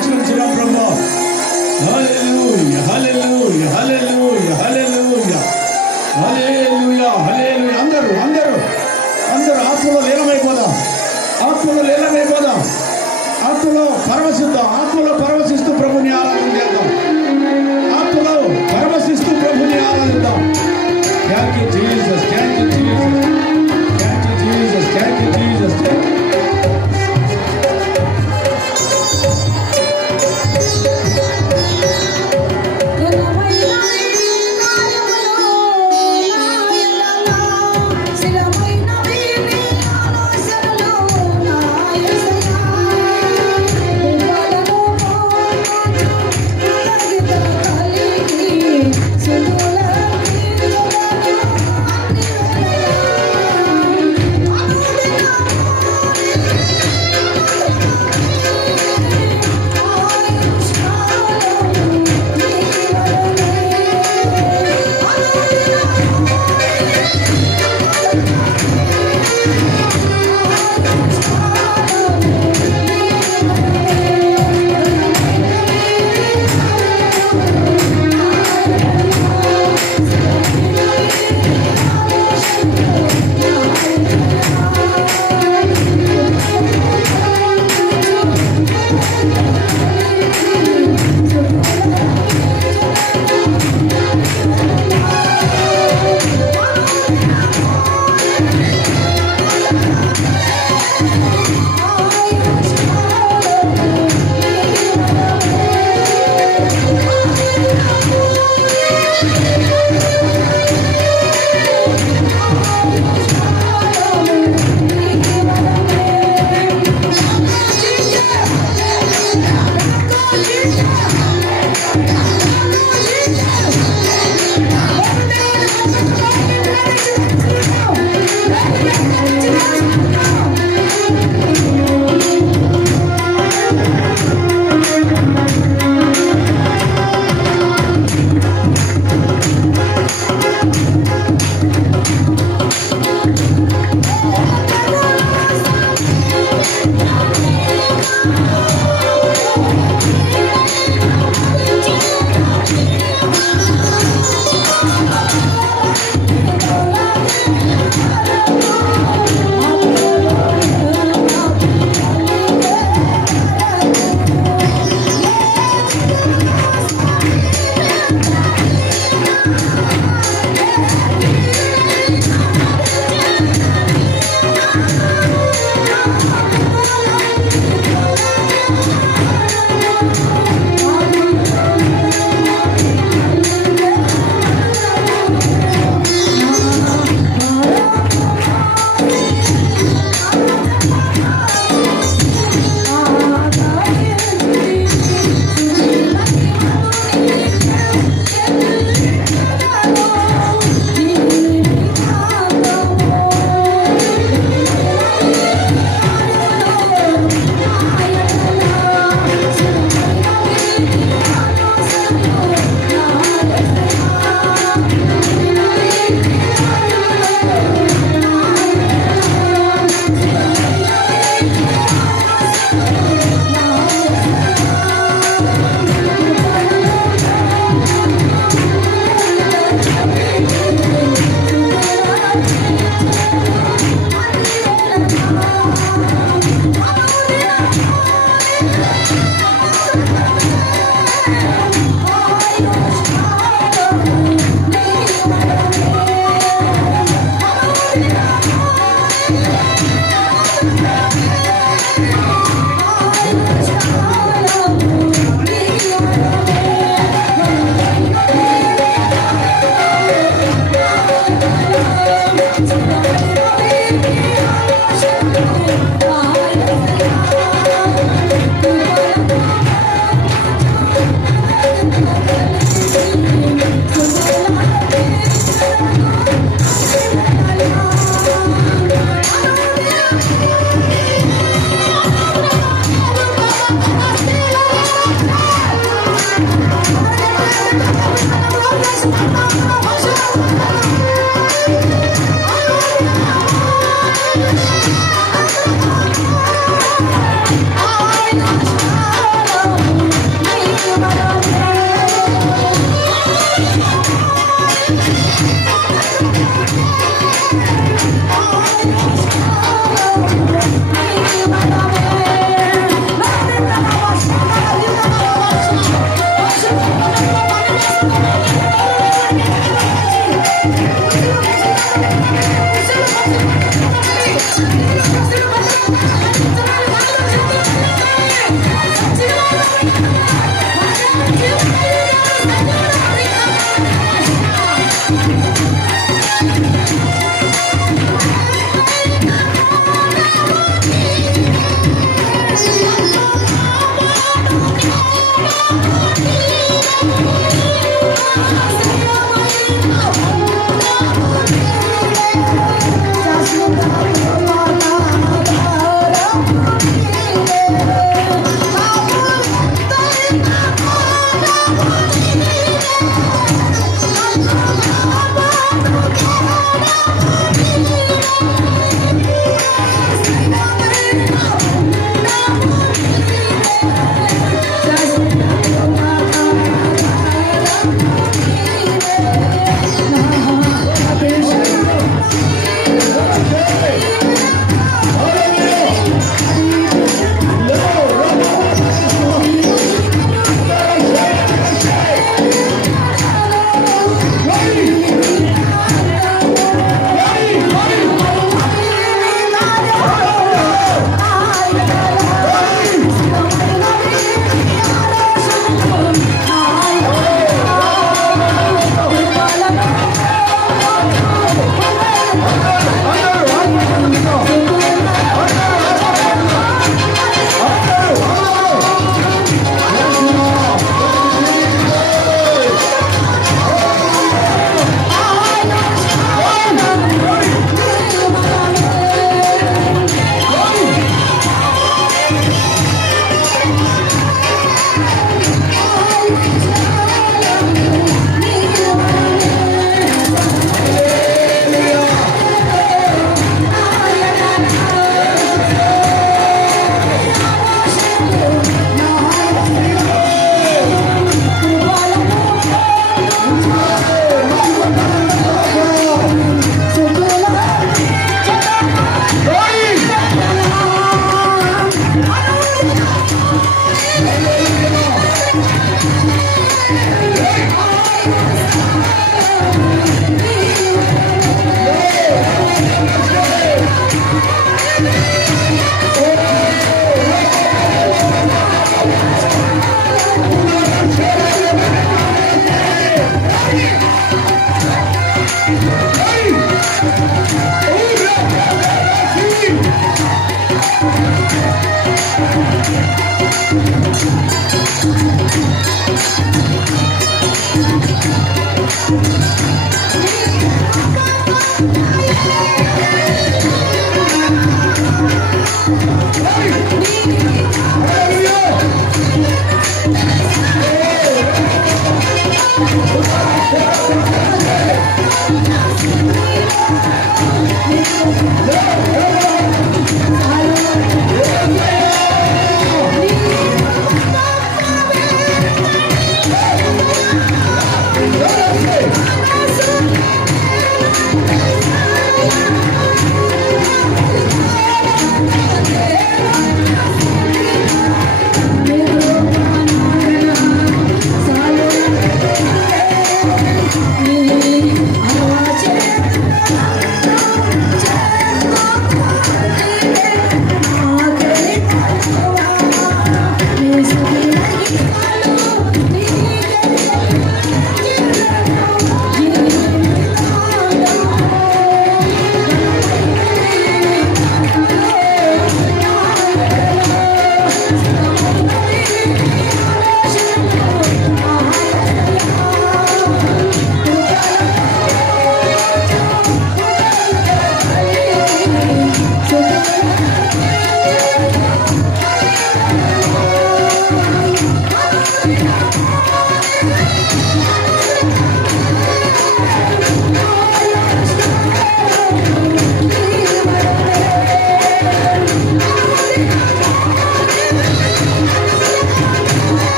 దయచూచిన ప్రభా. హల్లెలూయా హల్లెలూయా హల్లెలూయా హల్లెలూయా హల్లెలూయా హల్లెలూయా. అందరూ అందరూ అందరూ ఆత్మలో లీనమైపోదాం, ఆత్మలో లీనమైపోదాం, ఆత్మలో పరవశిద్దాం, ఆత్మలో పరవశిస్తూ ప్రభుని ఆరాధన చేద్దాం, ఆత్మలో పరవశిస్తూ ప్రభుని ఆరాధిద్దాం. Thank you Jesus, thank you Jesus, thank you Jesus, thank you Jesus.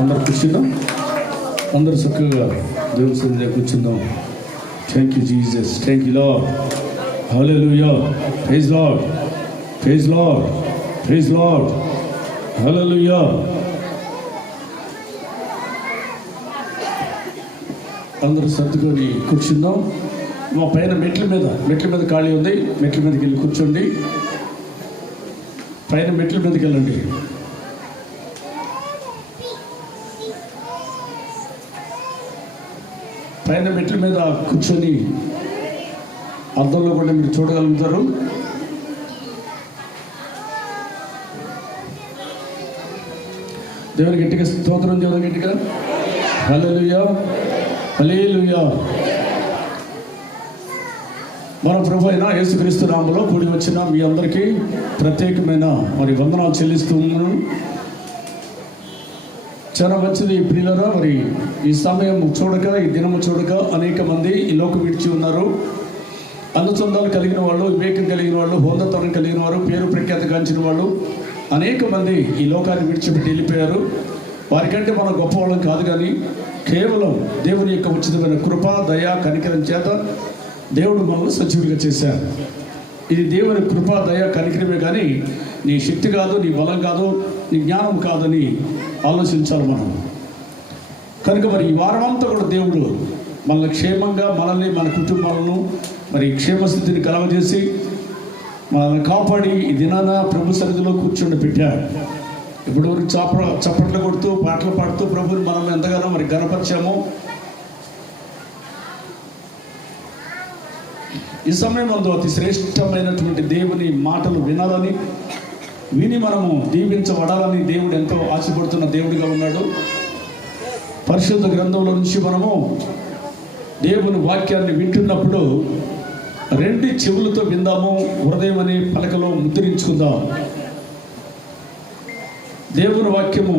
అందరు కూర్చుందాం, అందరు చక్కగా దేవుని సన్నిధిలో కూర్చుందాం. Thank you Jesus, thank you Lord, hallelujah, praise Lord, praise Lord, praise Lord, hallelujah. అందరూ సర్దుకొని కూర్చుందాం. మా పైన మెట్ల మీద ఖాళీ ఉంది, మెట్ల మీదకి వెళ్ళి కూర్చోండి. పైన మెట్ల మీదకి వెళ్ళండి. పైన మెట్ల మీద కూర్చొని అద్దంలో కూడా మీరు చూడగలుగుతారు. దేవుని గట్టిగా స్తోత్రం, దేవుని గట్టిగా హల్లెలూయా, హల్లెలూయా. మన ప్రభు అయిన యేసుక్రీస్తు నామములో కూడి వచ్చిన మీ అందరికీ ప్రత్యేకమైన వందనాలు చెల్లిస్తూ ఉన్నాను. చాలా మంచిది ప్రియులారా. ఈ సమయం చూడక, ఈ దినము చూడక అనేక మంది ఈ లోకం విడిచి ఉన్నారు. అందచందాలు కలిగిన వాళ్ళు, వివేకం కలిగిన వాళ్ళు, హోందతనం కలిగిన వారు, పేరు ప్రఖ్యాతి గాంచిన వాళ్ళు అనేక మంది ఈ లోకాన్ని విడిచిపెట్టి వెళ్ళిపోయారు. వారికంటే మనం గొప్పవాళ్ళం కాదు, కానీ కేవలం దేవుని యొక్క ఉచితమైన కృప, దయ, కనికరం చేత దేవుడు మనల్ని సజీవులుగా చేశారు. ఇది దేవుని కృప, దయ, కనికరమే కానీ నీ శక్తి కాదు, నీ బలం కాదు, నీ జ్ఞానం కాదని ఆలోచించాలి మనం. కనుక ఈ వారం అంతా కూడా దేవుడు మనల్ని క్షేమంగా, మనల్ని, మన కుటుంబాలను క్షేమస్థితిని కలగజేసి మనల్ని కాపాడి ఈ దినాన ప్రభు సన్నిధిలో కూర్చొని పెట్టాడు. ఇప్పుడు వరకు చప్పట్లు కొడుతూ, పాటలు పాడుతూ ప్రభుని మనం ఎంతగానో ఘనపరిచామో, ఈ సమయం అందు అతి శ్రేష్టమైనటువంటి దేవుని మాటలు వినాలని, విని మనము దీవించబడాలని దేవుడు ఎంతో ఆశపడుతున్న దేవుడిగా ఉన్నాడు. పరిశుద్ధ గ్రంథంలో నుంచి మనము దేవుని వాక్యాన్ని వింటున్నప్పుడు రెండు చెవులతో విందాము, హృదయం అనే పలకలో ముద్రించుకుందాం. దేవుని వాక్యము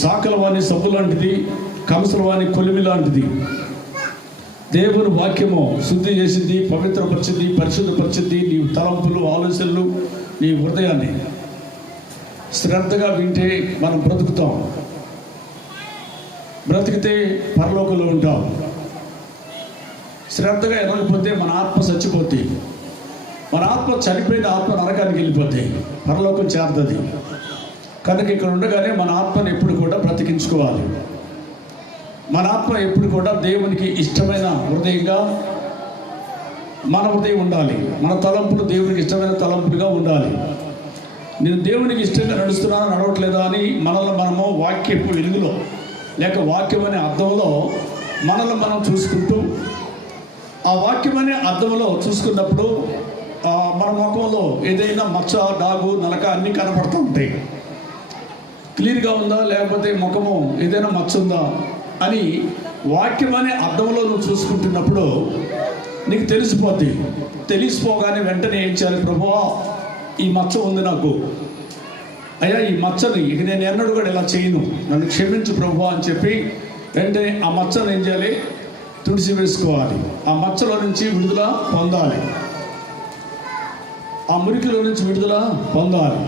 సాకల వాణి సబ్బు లాంటిది, కంసల వాణి కొలిమి లాంటిది. దేవుని వాక్యము శుద్ధి చేసింది, పవిత్రపరిచింది, పరిశుద్ధపరిచింది. నీ తలంపులు, ఆలోచనలు, నీ హృదయాన్ని శ్రద్ధగా వింటే మనం బ్రతుకుతాం. బ్రతికితే పరలోకంలో ఉంటాం. శ్రద్ధగా ఎనకపోతే మన ఆత్మ చచ్చిపోద్ది. మన ఆత్మ చనిపోయిన ఆత్మ నరకానికి వెళ్ళిపోద్ది, పరలోకం చేరుతుంది. కనుక ఇక్కడ ఉండగానే మన ఆత్మను ఎప్పుడు కూడా బ్రతికించుకోవాలి. మన ఆత్మ ఎప్పుడు కూడా దేవునికి ఇష్టమైన హృదయంగా మన హృదయం ఉండాలి. మన తలంపులు దేవునికి ఇష్టమైన తలంపులుగా ఉండాలి. నేను దేవునికి ఇష్టంగా నడుస్తున్నాను, నడవట్లేదా అని మనల్ని మనము వాక్యపు వెలుగులో, లేక వాక్యం అనే అర్థంలో మనల్ని మనం చూసుకుంటూ, ఆ వాక్యం అనే అర్థంలో చూసుకున్నప్పుడు మన ముఖంలో ఏదైనా మచ్చ, డాగు, నలక అన్నీ కనపడుతూ ఉంటాయి. క్లియర్గా ఉందా, లేకపోతే ముఖము ఏదైనా మచ్చ ఉందా అని వాక్యం అనే అర్థంలో నువ్వు చూసుకుంటున్నప్పుడు నీకు తెలిసిపోద్ది. తెలిసిపోగానే వెంటనే ఏం చేయాలి? ప్రభువా, ఈ మచ్చ ఉంది నాకు, అయ్యా ఈ మచ్చని ఇక నేను ఎన్నడూ కూడా ఇలా చేయను, నన్ను క్షమించు ప్రభువా అని చెప్పి వెంటనే ఆ మచ్చను ఏం చేయాలి? తుడిచి వేసుకోవాలి. ఆ మచ్చలో నుంచి విడుదల పొందాలి. ఆ మురికిలో నుంచి విడుదల పొందాలి.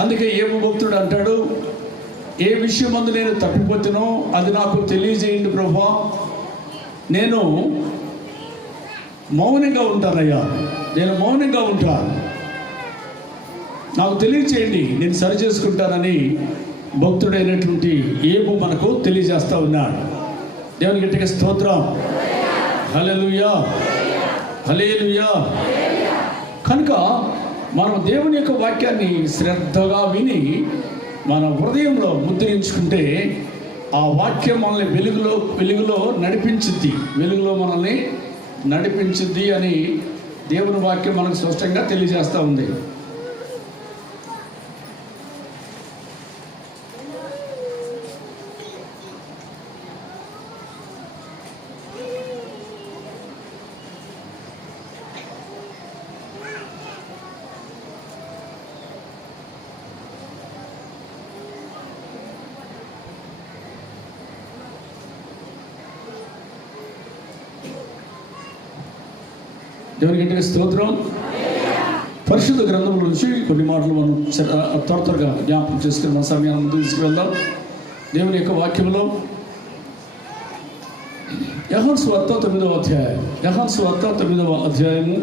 అందుకే యోబు భక్తుడు అంటాడు, ఏ విషయం అందు నేను తప్పిపోతునో అది నాకు తెలియజేయండి ప్రభువా, నేను మౌనంగా ఉంటానయ్యా, నేను మౌనంగా ఉంటాను, నాకు తెలియచేయండి, నేను సరి చేసుకుంటానని భక్తుడైనటువంటి యోబు మనకు తెలియజేస్తూ ఉన్నాడు. దేవుని గట్టిగా స్తోత్రం, హల్లెలూయా, హల్లెలూయా. కనుక మనం దేవుని యొక్క వాక్యాన్ని శ్రద్ధగా విని మన హృదయంలో ముద్రించుకుంటే ఆ వాక్యం మనల్ని వెలుగులో నడిపించుద్ది, వెలుగులో మనల్ని నడిపించుద్ది అని దేవుని వాక్యం మనకు స్పష్టంగా తెలియజేస్తూ ఉంది. దేవుని గట్టిగా స్తోత్రం. పరిశుద్ధ గ్రంథం నుంచి కొన్ని మాటలు మనం త్వరగా జ్ఞాపకం చేసుకుని మన సమయాన్ని ముందుకు తీసుకువెళ్దాం. దేవుని యొక్క వాక్యంలో యోహాను సువార్త 9వ అధ్యాయం, యోహాను సువార్త 9వ అధ్యాయము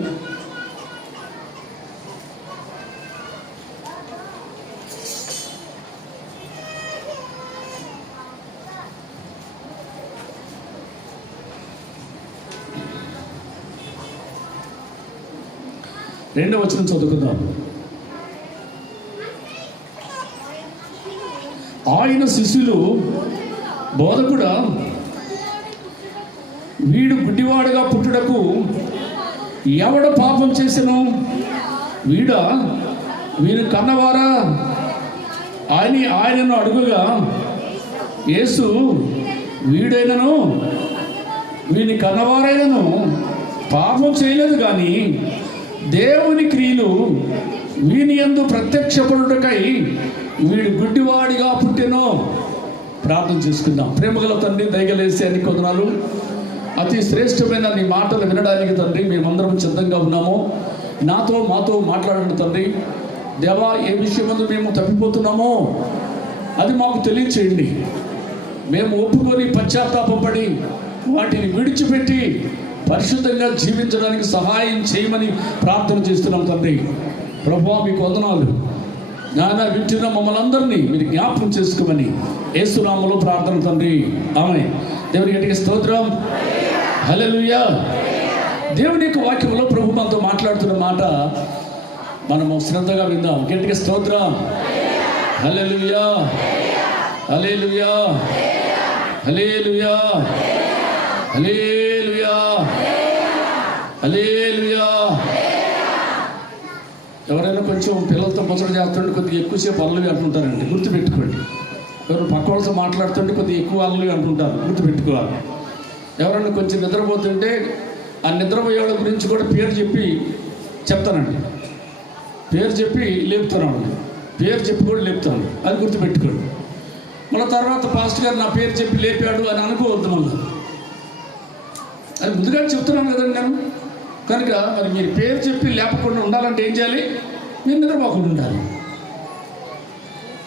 2వ వచనం చదువుకుందాం. ఆయన శిష్యులు, బోధకుడా, వీడు గుడ్డివాడుగా పుట్టుటకు ఎవడు పాపం చేసెను? వీడా, వీరు కన్నవారా ఆయనను అడుగుగా యేసు, వీడైనను వీని కన్నవారైనను పాపం చేయలేదు కానీ దేవుని క్రియలు వీని యందు ప్రత్యక్షపడుటకై వీడు గుడ్డివాడిగా పుట్టెను. ప్రార్థన చేసుకుందాం. ప్రేమగల తండ్రి, దయగలేసి అన్ని కొందనాలు, అతి శ్రేష్టమైన నీ మాటలు వినడానికి తండ్రి మేమందరం సిద్ధంగా ఉన్నాము. మాతో మాట్లాడండి తండ్రి. దేవా, ఏ విషయం ముందు మేము తప్పిపోతున్నామో అది మాకు తెలియచేయండి. మేము ఒప్పుకొని పశ్చాత్తాపడి వాటిని విడిచిపెట్టి పరిశుద్ధంగా జీవించడానికి సహాయం చేయమని ప్రార్థన చేస్తున్నాం తండ్రి. ప్రభువా, మీకు వందనాలు. నాయన, వింటున్న మమ్మల్ని అందరినీ మీరు జ్ఞాపకం చేసుకోమని యేసు నామములో ప్రార్థన తండ్రి. ఆమేన్. దేవుని గట్టిగా స్తోత్రం. హల్లెలూయా. దేవుని యొక్క వాక్యంలో ప్రభు మనతో మాట్లాడుతున్న మాట మనము శ్రద్ధగా విందాం. గట్టిగా స్తోత్రం. హల్లెలూయా, హల్లెలూయా, హల్లెలూయా, హల్లెలూయా, హల్లెలూయా. ఎవరైనా కొంచెం పిల్లలతో ముచ్చట చేస్తుంటే కొద్దిగా ఎక్కువసేపు అల్లవి అంటుంటారండి, గుర్తుపెట్టుకోండి. ఎవరు పక్క వాళ్ళతో మాట్లాడుతుంటే కొద్దిగా ఎక్కువ అల్లవి అంటుంటారు, గుర్తుపెట్టుకోవాలి. ఎవరైనా కొంచెం నిద్రపోతుంటే ఆ నిద్రపోయేవాళ్ళ గురించి కూడా పేరు చెప్పి చెప్తానండి. పేరు చెప్పి లేపుతున్నాను, పేరు చెప్పి కూడా లేపుతాను, అది గుర్తుపెట్టుకోండి. మళ్ళీ తర్వాత పాస్టర్ గారు నా పేరు చెప్పి లేపాడు అని అనుకోవద్దు. మళ్ళీ అది ముందుగా చెప్తున్నాను కదండి నేను. కనుక మరి మీరు పేరు చెప్పి లేపకుండా ఉండాలంటే ఏం చేయాలి? మీరు నిద్రపోకుండా ఉండాలి.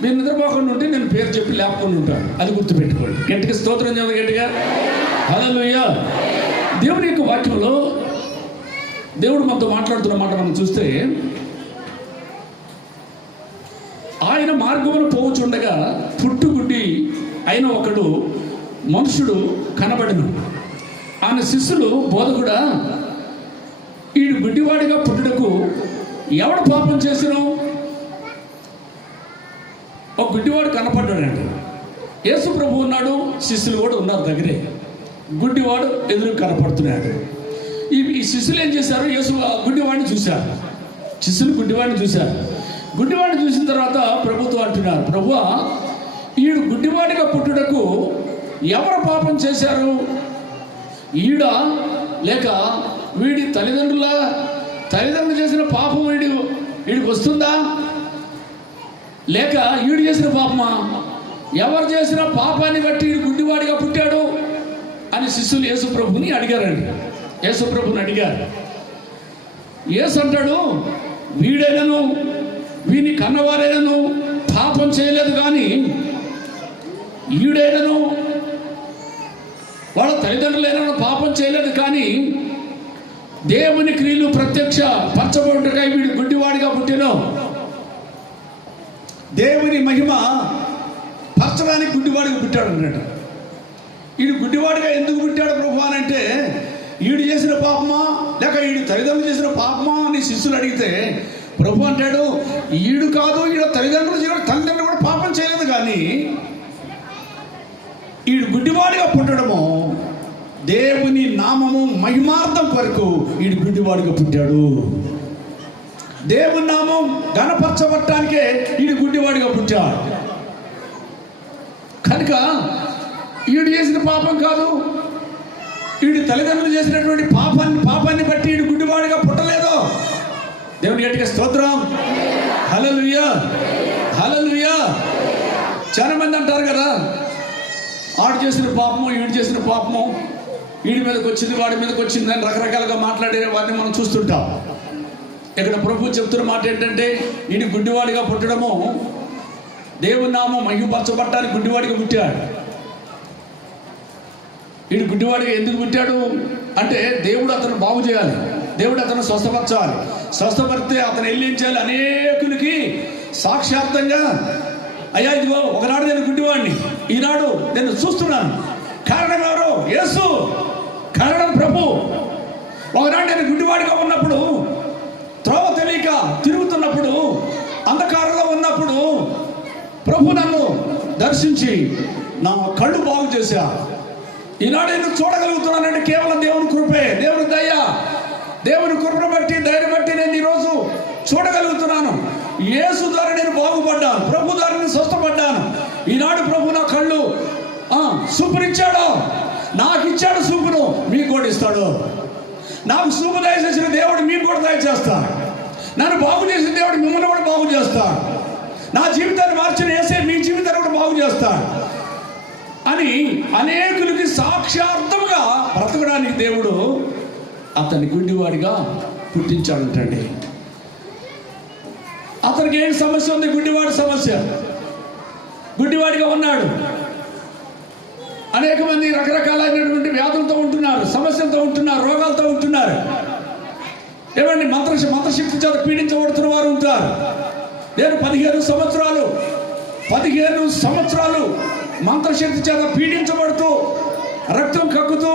మీరు నిద్రపోకుండా ఉంటే నేను పేరు చెప్పి లేపకుండా ఉంటాను, అది గుర్తుపెట్టుకోండి. గట్టిగా స్తోత్రం చేయాలి, గట్టిగా హల్లెలూయా. దేవుని యొక్క వాక్యంలో దేవుడు మనతో మాట్లాడుతున్న మాట మనం చూస్తే, ఆయన మార్గమును పోవచుండగా పుట్టుగుడ్డి అయిన ఒకడు మనుషుడు కనబడను. ఆయన శిష్యులు, బోధకుడా, ఈడు గుడ్డివాడిగా పుట్టుటకు ఎవడు పాపం చేసినో? ఒక గుడ్డివాడు కనపడ్డాడండి. యేసు ప్రభు ఉన్నాడు, శిష్యులు కూడా ఉన్నారు దగ్గరే. గుడ్డివాడు ఎదురు కనపడుతున్నాడు. ఈ శిష్యులు ఏం చేశారు? యేసు గుడ్డివాడిని చూశారు. శిష్యులు గుడ్డివాడిని చూశారు. గుడ్డివాడిని చూసిన తర్వాత ప్రభుతో అంటున్నారు, ప్రభువా, ఈడు గుడ్డివాడిగా పుట్టుటకు ఎవరు పాపం చేశారు? ఈడా లేక వీడి తల్లిదండ్రులు చేసిన పాపం వీడికి వస్తుందా, లేక ఈడు చేసిన పాపమా? ఎవరు చేసిన పాపాన్ని బట్టి ఈడు గుడ్డివాడిగా పుట్టాడు అని శిష్యులు యేసు ప్రభుని అడిగారండి. యేసు ప్రభుని అడిగారు. యేసు అంటాడు, వీడైనను వీని కన్నవారైనను పాపం చేయలేదు కానీ ఈడైనను వాళ్ళ తల్లిదండ్రులైనా పాపం చేయలేదు కానీ దేవుని క్రియలు ప్రత్యక్ష పరచబడుటకై వీడు గుడ్డివాడిగా పుట్టాను. దేవుని మహిమ పరచడానికి గుడ్డివాడిగా పుట్టాడు అన్నాడు. వీడు గుడ్డివాడిగా ఎందుకు పుట్టాడు ప్రభు అని అంటే, ఈడు చేసిన పాపమా లేక ఈడు తల్లిదండ్రులు చేసిన పాపమా అని శిష్యులు అడిగితే ప్రభు అంటాడు, ఈడు కాదు, ఈడు తల్లిదండ్రులు కూడా పాపం చేయలేదు కానీ ఈడు గుడ్డివాడిగా పుట్టడము దేవుని నామము మహిమార్థం కొరకు ఈడు గుడ్డివాడిగా పుట్టాడు. దేవుని నామం ఘనపరచబట్టానికే ఈడు గుడ్డివాడిగా పుట్టాడు. కనుక ఈడు చేసిన పాపం కాదు, ఈడు తల్లిదండ్రులు చేసినటువంటి పాపాన్ని బట్టి ఈడు గుడ్డివాడిగా పుట్టలేదు. దేవుని గట్టిగా స్తోత్రం. హల్లెలూయా, హల్లెలూయా. చాలా మంది అంటారు కదా, ఆడు చేసిన పాపము, ఈడు చేసిన పాపము, వీడి మీదకి వచ్చింది, వాడి మీదకి వచ్చింది అని రకరకాలుగా మాట్లాడే వాడిని మనం చూస్తుంటాం. ఇక్కడ ప్రభు చెప్తున్న మాట ఏంటంటే, ఈయన గుడ్డివాడిగా పుట్టడము దేవుని నామం మహిమపరచబట్టానికి గుడ్డివాడిగా పుట్టాడు. ఈయన గుడ్డివాడిగా ఎందుకు పుట్టాడు అంటే, దేవుడు అతను బాగు చేయాలి, దేవుడు అతను స్వస్థపరచాలి. స్వస్థపరిస్తే అతను వెళ్ళించాలి అనేకులకి సాక్షాత్తంగా. అయ్యా, ఇదిగో ఒకనాడు నేను గుడ్డివాడిని, ఈనాడు నేను చూస్తున్నాను. కారణం ఎవరు? యేసు. కారణం ప్రభు. ఒకనాడు నేను గుడ్డివాడిగా ఉన్నప్పుడు, త్రోవ తెలియక తిరుగుతున్నప్పుడు, అంధకారంలో ఉన్నప్పుడు ప్రభు నన్ను దర్శించి నా కళ్ళు బాగు చేశారు. ఈనాడు నేను చూడగలుగుతున్నానంటే కేవలం దేవుని కృపే, దేవుని దయ, దేవుని కృపను బట్టి, దయని బట్టి నేను ఈరోజు చూడగలుగుతున్నాను. యేసు ద్వారా నేను బాగుపడ్డాను, ప్రభు ద్వారా నేను స్వస్థపడ్డాను. ఈనాడు ప్రభు నా కళ్ళు చూపునిచ్చాడు. నాకు ఇచ్చాడు చూపును, మీకు కూడా ఇస్తాడు. నాకు చూపు దయచేసిన దేవుడు మీకు కూడా దయచేస్తాడు. నన్ను బాగు చేసిన దేవుడు మిమ్మల్ని కూడా బాగు చేస్తాడు. నా జీవితాన్ని మార్చిన యేసే మీ జీవితాన్ని కూడా బాగు చేస్తాడు అని అనేకులకి సాక్ష్యార్థముగా బ్రతకడానికి దేవుడు అతన్ని గుడ్డివాడిగా పుట్టించాడంటండి. అతనికి ఏం సమస్య ఉంది? గుడ్డివాడి సమస్య. గుడ్డివాడిగా ఉన్నాడు. అనేక మంది రకరకాలైనటువంటి వ్యాధులతో ఉంటున్నారు, సమస్యలతో ఉంటున్నారు, రోగాలతో ఉంటున్నారు. ఏమండి, మంత్రశక్తి చేత పీడించబడుతున్న వారు ఉంటారు. నేను 15 సంవత్సరాలు మంత్రశక్తి చేత పీడించబడుతూ రక్తం కక్కుతూ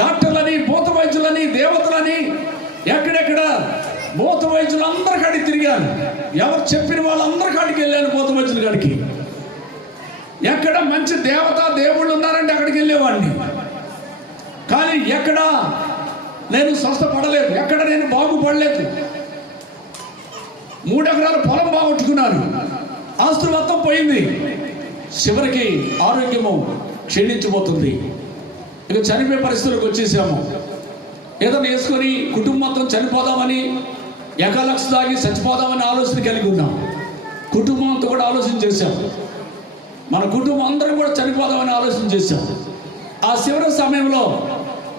డాక్టర్లని, భూత వైద్యులని, దేవతలని, ఎక్కడెక్కడ భూత వైద్యులందరి కాడికి తిరిగాను. ఎవరు చెప్పిన వాళ్ళందరి కాడికి వెళ్ళాను. భూత వైద్యుల కాడికి ఎక్కడ మంచి దేవుళ్ళు ఉన్నారంటే అక్కడికి వెళ్ళేవాడిని. కానీ ఎక్కడ నేను స్వస్థపడలేదు, ఎక్కడ నేను బాగుపడలేదు. 3 ఎకరాల పొలం బాగొట్టుకున్నాను, ఆస్తులు మొత్తం పోయింది. చివరికి ఆరోగ్యము క్షీణించిపోతుంది. ఇక చనిపోయే పరిస్థితులకు వచ్చేసాము. ఏదైనా వేసుకొని కుటుంబం మొత్తం చనిపోదామని, ఏకాలక్ష దాగి చచ్చిపోదామని ఆలోచన కలిగి ఉన్నాం. కుటుంబం అంతా కూడా ఆలోచన చేశాం. మన కుటుంబం అందరం కూడా చనిపోదామని ఆలోచన చేశాం. ఆ చివరి సమయంలో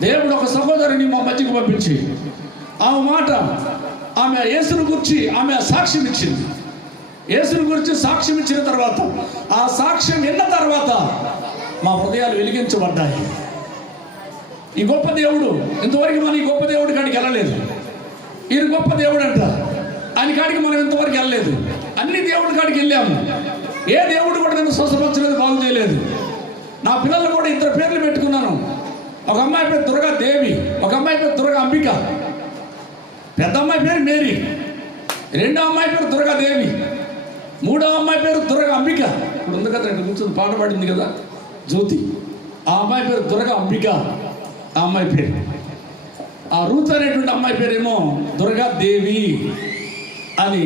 దేవుడు ఒక సహోదరుని మా మధ్యకు పంపించి ఆమె యేసుని గురించి ఆమె సాక్ష్యం ఇచ్చింది. యేసుని గురించి సాక్ష్యం ఇచ్చిన తర్వాత, ఆ సాక్ష్యం విన్న తర్వాత మా హృదయాలు వెలిగించబడ్డాయి. ఈ గొప్ప దేవుడు, ఇంతవరకు మనం ఈ గొప్ప దేవుడి కాడికి వెళ్ళలేదు. ఈయన గొప్ప దేవుడు అంట, ఆయన కాడికి మనం ఇంతవరకు వెళ్ళలేదు. అన్ని దేవుడి కాడికి వెళ్ళాము. ఏ దేవుడు కూడా నన్ను స్వస్థపరచలేదు, బాగు చేయలేదు. నా పిల్లలు కూడా 2 పేర్లు పెట్టుకున్నాను. ఒక అమ్మాయి పేరు దుర్గా దేవి, ఒక అమ్మాయి పేరు దుర్గా అంబిక. పెద్ద అమ్మాయి పేరు మేరీ, 2వ అమ్మాయి పేరు దుర్గా దేవి, 3వ అమ్మాయి పేరు దుర్గా అంబిక. ఇప్పుడు ఉంది కదా, ఇక్కడ కూర్చొని పాట పాడింది కదా జ్యోతి, ఆ అమ్మాయి పేరు దుర్గా అంబిక. ఆ అమ్మాయి పేరు, ఆ రూత్ అనేటువంటి అమ్మాయి పేరేమో దుర్గా దేవి అని.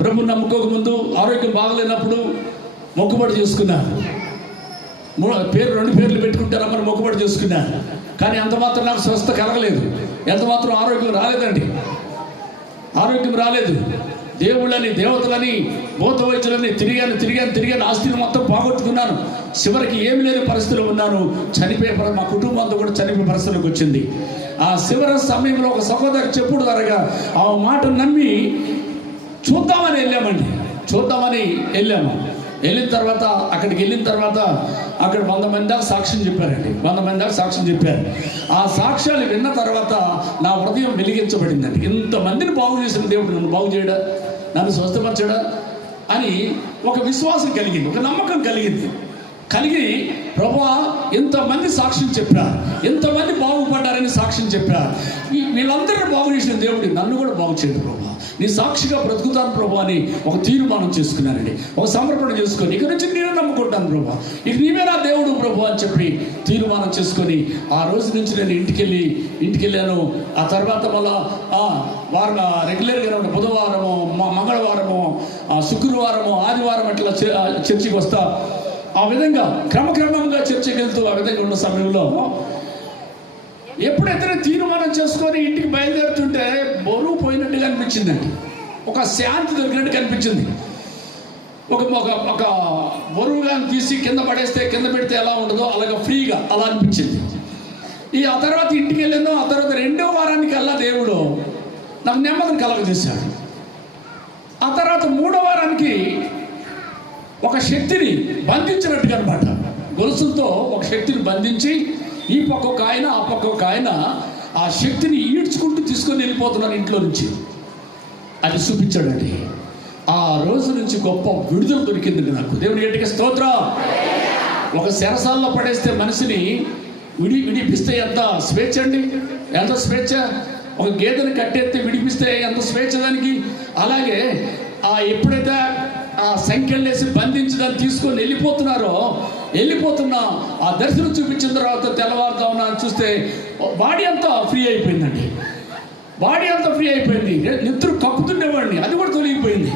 ప్రభు నమ్ముకోక ముందు ఆరోగ్యం బాగలేనప్పుడు మొక్కుబడి చేసుకున్నారు. 2 పేర్లు పెట్టుకుంటారమ్మని మొక్కుబడి చేసుకున్నారు. కానీ అంత మాత్రం నాకు స్వస్థ కలగలేదు, ఎంత మాత్రం ఆరోగ్యం రాలేదండి. ఆరోగ్యం రాలేదు. దేవుళ్ళని, దేవతలని, భూత వైద్యులని తిరిగాను. ఆస్తిని మొత్తం పోగొట్టుకున్నాను. చివరికి ఏమి లేని పరిస్థితిలో ఉన్నాను. మా కుటుంబం అంతా కూడా చనిపోయే పరిస్థితిలోకి వచ్చింది. ఆ చివరి సమయంలో ఒక సహోదరు చెప్పుడు ధరగా ఆ మాట నమ్మి చూద్దామని వెళ్ళాము. వెళ్ళిన తర్వాత అక్కడికి వెళ్ళిన తర్వాత అక్కడ 100 మంది దాకా సాక్ష్యం చెప్పారండి. 100 మంది దాకా సాక్ష్యం చెప్పారు. ఆ సాక్ష్యాలు విన్న తర్వాత నా హృదయం వెలిగించబడిందండి. ఇంతమందిని బాగు చేసిన దేవుడు నన్ను బాగు చేయడా, నన్ను స్వస్థపరచడా అని ఒక విశ్వాసం కలిగింది, ఒక నమ్మకం కలిగి ప్రభువా ఎంతమంది సాక్ష్యం చెప్పారు, ఎంతమంది బాగుపడ్డారని సాక్ష్యం చెప్పారు. వీళ్ళందరినీ బాగు చేసిన దేవుడు నన్ను కూడా బాగు చేయడు ప్రభువా, నీ సాక్షిగా బ్రతుకుతాను ప్రభు అని ఒక తీర్మానం చేసుకున్నానండి. ఒక సమర్పణ చేసుకొని ఇక నుంచి నేను నమ్ముకుంటాను ప్రభు, ఇక నీవే నా దేవుడు ప్రభు అని చెప్పి తీర్మానం చేసుకొని ఆ రోజు నుంచి నేను ఇంటికి వెళ్ళాను. ఆ తర్వాత మళ్ళా వారం రెగ్యులర్గా బుధవారము, మంగళవారము, శుక్రవారము, ఆదివారం అట్లా చర్చికి వస్తా. ఆ విధంగా క్రమక్రమంగా చర్చకి వెళ్తూ ఆ విధంగా ఉన్న సమయంలో ఎప్పుడైతే తీర్మానం చేసుకొని ఇంటికి బయలుదేరుతుంటే బరువు పోయినట్టుగా అనిపించిందండి. ఒక శాంతి దొరికినట్టు కనిపించింది. ఒక బరువుగా తీసి కింద పడేస్తే, కింద పెడితే ఎలా ఉండదో అలాగే ఫ్రీగా అలా అనిపించింది. ఆ తర్వాత ఇంటికి వెళ్ళాను. ఆ తర్వాత 2వ వారానికి అలా దేవుడు నాకు నెమ్మదిని కలగజేశాడు. ఆ తర్వాత 3వ వారానికి ఒక శక్తిని బంధించినట్టుగా అనమాట. గొలుసులతో ఒక శక్తిని బంధించి ఈ పక్క ఒక ఆయన, ఆ పక్క ఒక ఆయన ఆ శక్తిని ఈడ్చుకుంటూ తీసుకొని వెళ్ళిపోతున్నారు ఇంట్లో నుంచి. అది చూపించాడండి. ఆ రోజు నుంచి గొప్ప విడుదల దొరికిందండి నాకు. దేవుని గట్టిగా స్తోత్రం. ఒక శరసాల్లో పడేస్తే మనిషిని విడిపిస్తే ఎంత స్వేచ్ఛ అండి, ఎంత స్వేచ్ఛ. ఒక గేదెని కట్టేస్తే విడిపిస్తే ఎంత స్వేచ్ఛ దానికి. అలాగే ఎప్పుడైతే ఆ సంఖ్యలు వేసి బంధించడానికి తీసుకొని వెళ్ళిపోతున్న ఆ దర్శనం చూపించిన తర్వాత తెల్లవారుదామని చూస్తే బాడీ అంతా ఫ్రీ అయిపోయిందండి. బాడీ అంతా ఫ్రీ అయిపోయింది. నిద్ర కప్పుతుండేవాడిని, అది కూడా తొలగిపోయింది.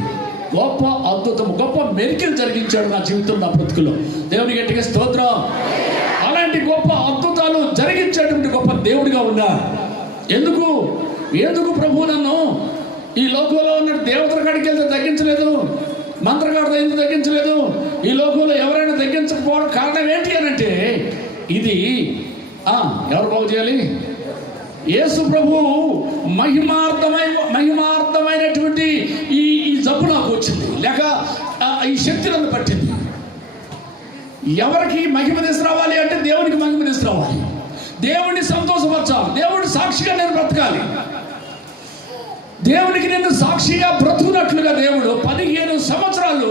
గొప్ప అద్భుతం, గొప్ప మెరికలు జరిగించాడు నా జీవితంలో, నా బ్రతుకులో. దేవుని గట్టిగా స్తోత్రం. అలాంటి గొప్ప అద్భుతాలు జరిగించేటువంటి గొప్ప దేవుడిగా ఉన్నాడు. ఎందుకు ప్రభు నన్ను ఈ లోకంలో ఉన్న దేవతల కాడికి వెళ్తే తగ్గించలేదు, మంత్రగాడితో ఎందుకు తగ్గించలేదు, ఈ లోకంలో ఎవరైనా తగ్గించకపోవడం కారణం ఏంటి అని అంటే, ఇది ఎవరు బాగు చేయాలి? యేసు ప్రభు మహిమార్థమైనటువంటి ఈ జబ్బు నాకు వచ్చింది, లేక ఈ శక్తి నన్ను పట్టింది. ఎవరికి మహిమ తీసుకురావాలి అంటే దేవునికి మహిమ తీసుకురావాలి, దేవుడిని సంతోషపరచాలి, దేవుడి సాక్షిగా నేను బ్రతకాలి. దేవునికి నేను సాక్షిగా బ్రతుకున్నట్లుగా దేవుడు 15 సంవత్సరాలు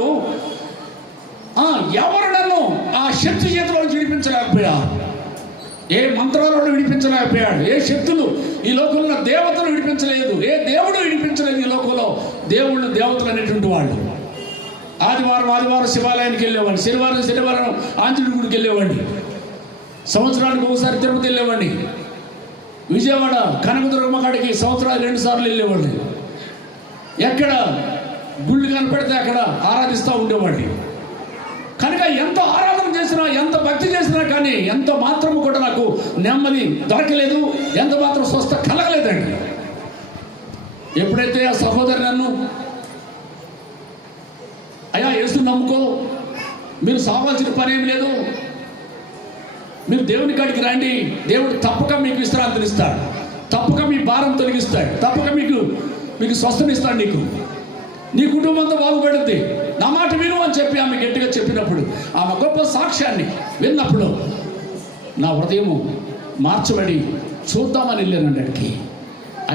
ఎవరు నన్ను ఆ శక్తి చేతిలో విడిపించలేకపోయాడు, ఏ మంత్రాలను విడిపించలేకపోయాడు, ఏ శక్తులు ఈ లోకంలో దేవతలు విడిపించలేదు, ఏ దేవుడు విడిపించలేదు. ఈ లోకంలో దేవతలు అనేటువంటి వాళ్ళు ఆదివారం శివాలయానికి వెళ్ళేవాడిని, శనివారం ఆంజనేయుడి గుడికి వెళ్ళేవాడిని, సంవత్సరానికి ఒకసారి తిరుపతి వెళ్ళేవాడిని, విజయవాడ కనకదుర్గమ్మ కాడికి సంవత్సరాలు 2 సార్లు వెళ్ళేవాడిని. ఎక్కడ గుళ్ళు కనపడితే అక్కడ ఆరాధిస్తూ ఉండేవాడిని. కనుక ఎంత ఆరాధన చేసినా, ఎంత భక్తి చేసినా కానీ ఎంత మాత్రం కూడా నాకు నెమ్మది దొరకలేదు, ఎంత మాత్రం స్వస్థ కలగలేదండి. ఎప్పుడైతే ఆ సహోదరు నన్ను, అయ్యా యేసు నమ్ముకో, మీరు సావాల్సిన పని ఏం లేదు, మీరు దేవుని కాడికి రండి, దేవుడు తప్పక మీకు విశ్రాంతినిస్తాడు, తప్పక మీ భారం తొలగిస్తాడు, తప్పక మీకు స్వస్థనిస్తాడు, నీ కుటుంబంతో బాగుపడుద్ది, నా మాట విను అని చెప్పి ఆమె గట్టిగా చెప్పినప్పుడు, ఆమె గొప్ప సాక్ష్యాన్ని విన్నప్పుడు నా హృదయము మార్చబడి చూద్దామని వెళ్ళానండి అక్కడికి.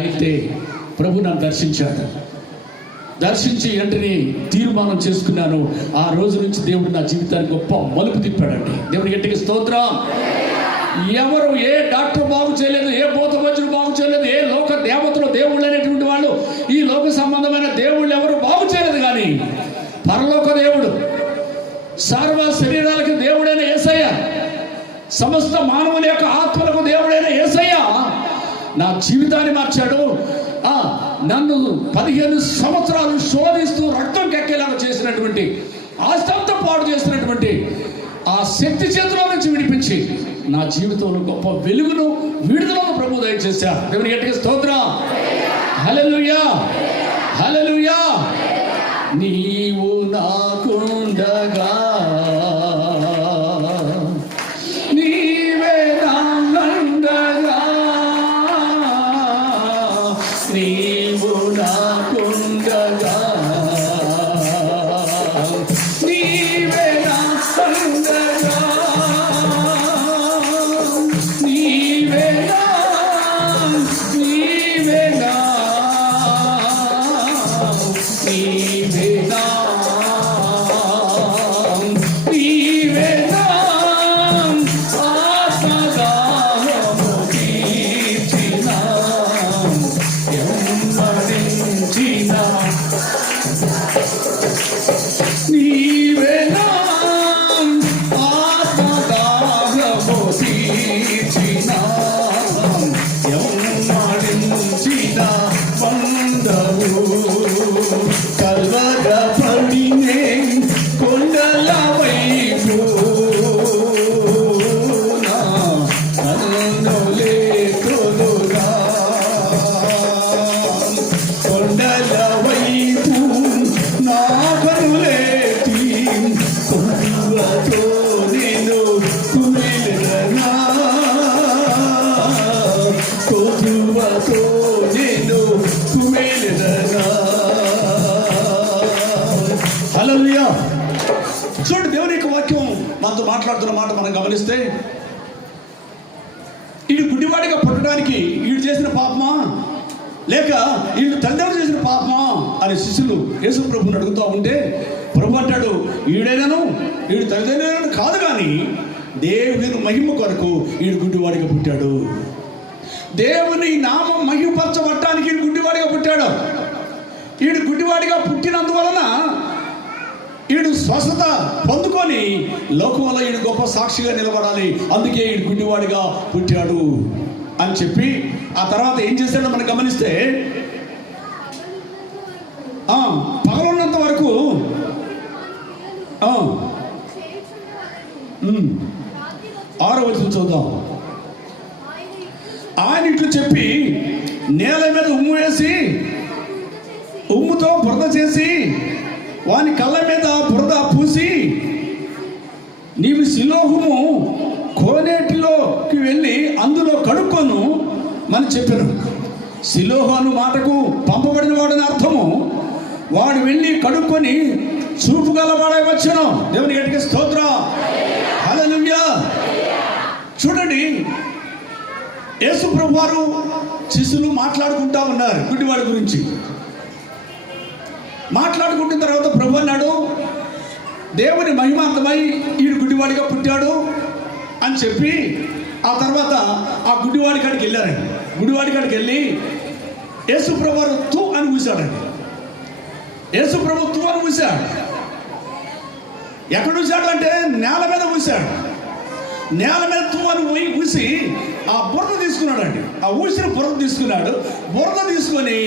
అయితే ప్రభు నన్ను దర్శించి వెంటనే తీర్మానం చేసుకున్నాను. ఆ రోజు నుంచి దేవుడు నా జీవితానికి గొప్ప మలుపు తిప్పాడండి. దేవుడి గట్టిగా స్తోత్రం. ఎవరు ఏ డాక్టర్ బాగు చేయలేదు, ఏ బోధవైద్యుడు బాగు చేయలేదు, ఏ లోక దేవతలు దేవుళ్ళు అనేటువంటి వాళ్ళు, ఈ లోక సంబంధమైన దేవుళ్ళు ఎవరు బాగు చేయలేదు. కానీ పరలోక దేవుడు, సర్వ శరీరాలకు దేవుడైన యేసయ్య, సమస్త మానవుల యొక్క ఆత్మలకు దేవుడైన యేసయ్య నా జీవితాన్ని మార్చాడు. నన్ను 15 సంవత్సరాలు శోధిస్తూ రక్తం కెక్కేలాగా చేసినటువంటి, ఆస్తంతా పాడు చేసినటువంటి ఆ శక్తి చేతిలో నుంచి విడిపించి నా జీవితంలో గొప్ప వెలుగును, విడుదలను ప్రభు దయచేశారు. దేవుని గట్టిగా స్తోత్రం. హల్లెలూయా, హల్లెలూయా. నీవు నాకుండగా నీవే నాకుండగా, నీవు నాకుండగా, నీవే నాకుండగా, నీవే నా, నీవే నా, నీవే నా, నీవే నా, ఆత్మదాహము తీర్చిన, ఎమ్మడించిన, నీవే నా, ఆత్మదాహము తీర్చిన, ఎమ్మడించిన వందవు. కల్వరపడినే కొండల వైపు నా కన్నులే తొలుగా, కొండల వైపు నా కన్నులేటి, కొలువతో నేను కుమిలినా, కొలువతో నేను కుమిలినా. హల్లెలూయా. చూడు, దేవుని యొక్క వాక్యం మనతో మాట్లాడుతున్న మాట మనం గమనిస్తే, వీడు గుడ్డివాడిగా పుట్టడానికి వీడు చేసిన పాపమా, లేక వీళ్ళు తల్లిదండ్రులు చేసిన పాపమా అని శిష్యులు యేసు ప్రభుని అడుగుతూ ఉంటే, ప్రభు అంటాడు, వీడు తల్లిదండ్రులు కాదు, కానీ దేవుని మహిమ కొరకు వీడు గుడ్డివాడిగా పుట్టాడు. దేవుని నామం మహిమపరచబడటానికి వీడు గుడ్డివాడిగా పుట్టాడు. వీడు గుడ్డివాడిగా పుట్టినందువలన వీడు స్వస్థత పొందుకొని లోకంలో వీడు గొప్ప సాక్షిగా నిలబడాలి, అందుకే వీడు గుడ్డివాడిగా పుట్టాడు అని చెప్పి ఆ తర్వాత ఏం చేశాడో మనం గమనిస్తే, పగలున్నంత వరకు 6వ వచనం చూద్దాం. ఆయన ఇట్లు చెప్పి నేల మీద ఉమ్ము వేసి ఉమ్ముతో బురద చేసి వాని కళ్ళ మీద బురద పూసి నీవు సిలోహుము కోనేటిలోకి వెళ్ళి అందులో కడుక్కొను అని చెప్పాను. సిలోహు అను మాటకు పంపబడిన వాడని అర్థము. వాడు వెళ్ళి కడుక్కొని చూపు గలవాడై వచ్చాను. దేవుని గట్టిగా స్తోత్రం, హల్లెలూయా. చూడండి, యేసు ప్రభు వారు శిష్యులు మాట్లాడుకుంటా ఉన్నారు గుడ్డివాడి గురించి. మాట్లాడుకుంటున్న తర్వాత ప్రభు అన్నాడు, దేవుని మహిమార్థమై ఈడు గుడ్డివాడిగా పుట్టాడు అని చెప్పి ఆ తర్వాత ఆ గుడ్డివాడి కాడికి వెళ్ళారండి. గుడ్డివాడి కాడికి వెళ్ళి యేసు ప్రభు వారు తూ అని మూసాడండి. యేసు ప్రభు తూ అని మూసాడు. ఎక్కడ మూసాడు అంటే నేల మీద మూసాడు. నేల మీద తూ అని ఊసి ఆ బురద తీసుకున్నాడండి. ఆ ఊసిన బురద తీసుకున్నాడు. బురద తీసుకొని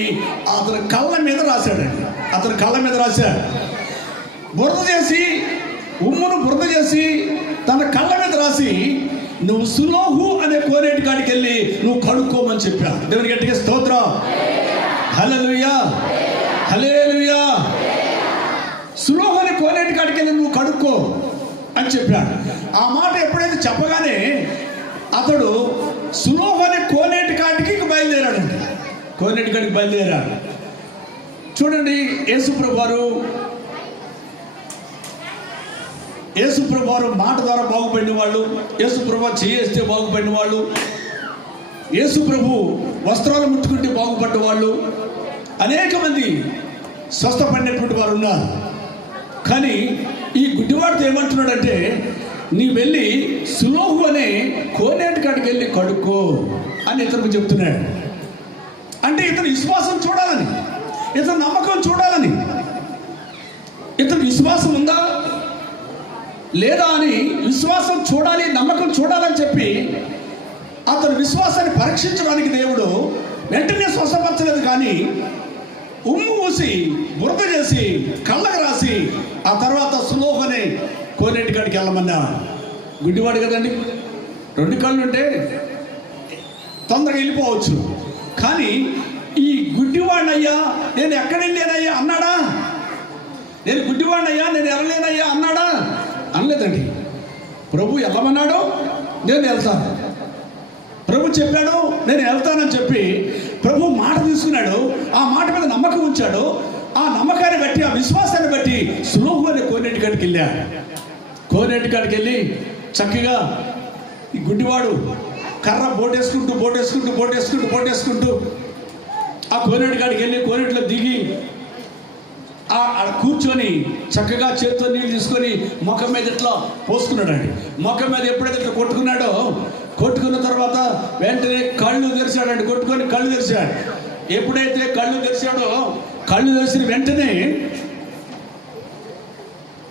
అతని కళ్ళ మీద రాశాడండి. అతని కళ్ళ మీద రాశాడు. బురద చేసి ఉమ్మును బురద చేసి తన కళ్ళ మీద రాసి నువ్వు సులోహు అనే కోనేటి కాడికి వెళ్ళి నువ్వు కడుక్కోమని చెప్పాడు. దేవుని గట్టిగా స్తోత్రం, హల్లెలూయా, హల్లెలూయా. సులోహు అనే కోనేటి కాడికి వెళ్ళి నువ్వు కడుక్కో అని చెప్పాడు. ఆ మాట ఎప్పుడైతే చెప్పగానే అతడు సులోహు అనే కోనేటి కాడికి బయలుదేరాడండి. కోనేటి కాడికి బయలుదేరాడు. చూడండి, యేసుప్రభు వారు మాట ద్వారా బాగుపడిన వాళ్ళు, యేసుప్రభు చేస్తే బాగుపడిన వాళ్ళు, యేసుప్రభు వస్త్రాలు ముట్టుకుంటే బాగుపడ్డ వాళ్ళు, అనేక మంది స్వస్థపడినటువంటి వారు ఉన్నారు. కానీ ఈ గుడ్డివాడితో ఏమంటున్నాడంటే, నీ వెళ్ళి సులోహు అనే కోనేటి కాడికి వెళ్ళి కడుక్కో అని ఇతనికి చెప్తున్నాడు. అంటే ఇతను విశ్వాసం చూడాలని, ఇతను నమ్మకం చూడాలని. ఇతను విశ్వాసం ఉందా లేదా అని విశ్వాసం చూడాలి, నమ్మకం చూడాలని చెప్పి అతని విశ్వాసాన్ని పరీక్షించడానికి దేవుడు వెంటనే స్వస్థపరచలేదు. కానీ ఉమ్ము ఊసి బురద చేసి కళ్ళకు రాసి ఆ తర్వాత సులోహు అనే కోనేటి కాడికి వెళ్ళమన్నా. గుడ్డివాడు కదండి, 2 కళ్ళు ఉంటే తొందరగా వెళ్ళిపోవచ్చు. కానీ ఈ గుడ్డివాడినయ్యా నేను ఎక్కడ వెళ్ళానయ్యా అన్నాడా? నేను గుడ్డివాడినయ్యా నేను ఎరలేనయ్యా అన్నాడా? అనలేదండి. ప్రభు వెళ్ళమన్నాడు, నేను వెళ్తాను. ప్రభు చెప్పాడు, నేను వెళ్తానని చెప్పి ప్రభు మాట తీసుకున్నాడు. ఆ మాట మీద నమ్మకం ఉంచాడు. ఆ నమ్మకాన్ని బట్టి, ఆ విశ్వాసాన్ని బట్టి సులోహు అనే కోనేటి కాడికి వెళ్ళాడు. కోనేటి కాడికి వెళ్ళి చక్కగా ఈ గుడ్డివాడు కర్ర బోటేసుకుంటూ ఆ కోనేటి కాడికి వెళ్ళి కోనేటిలో దిగి కూర్చొని చక్కగా చేతితో నీళ్ళు తీసుకొని ముఖం మీద ఇట్లా పోసుకున్నాడండి. ముఖం మీద ఎప్పుడైతే ఇట్లా కొట్టుకున్న తర్వాత వెంటనే కళ్ళు తెరిచాడండి. కళ్ళు తెరిచాడు. ఎప్పుడైతే కళ్ళు తెరిచాడో కళ్ళు తెరిచిన వెంటనే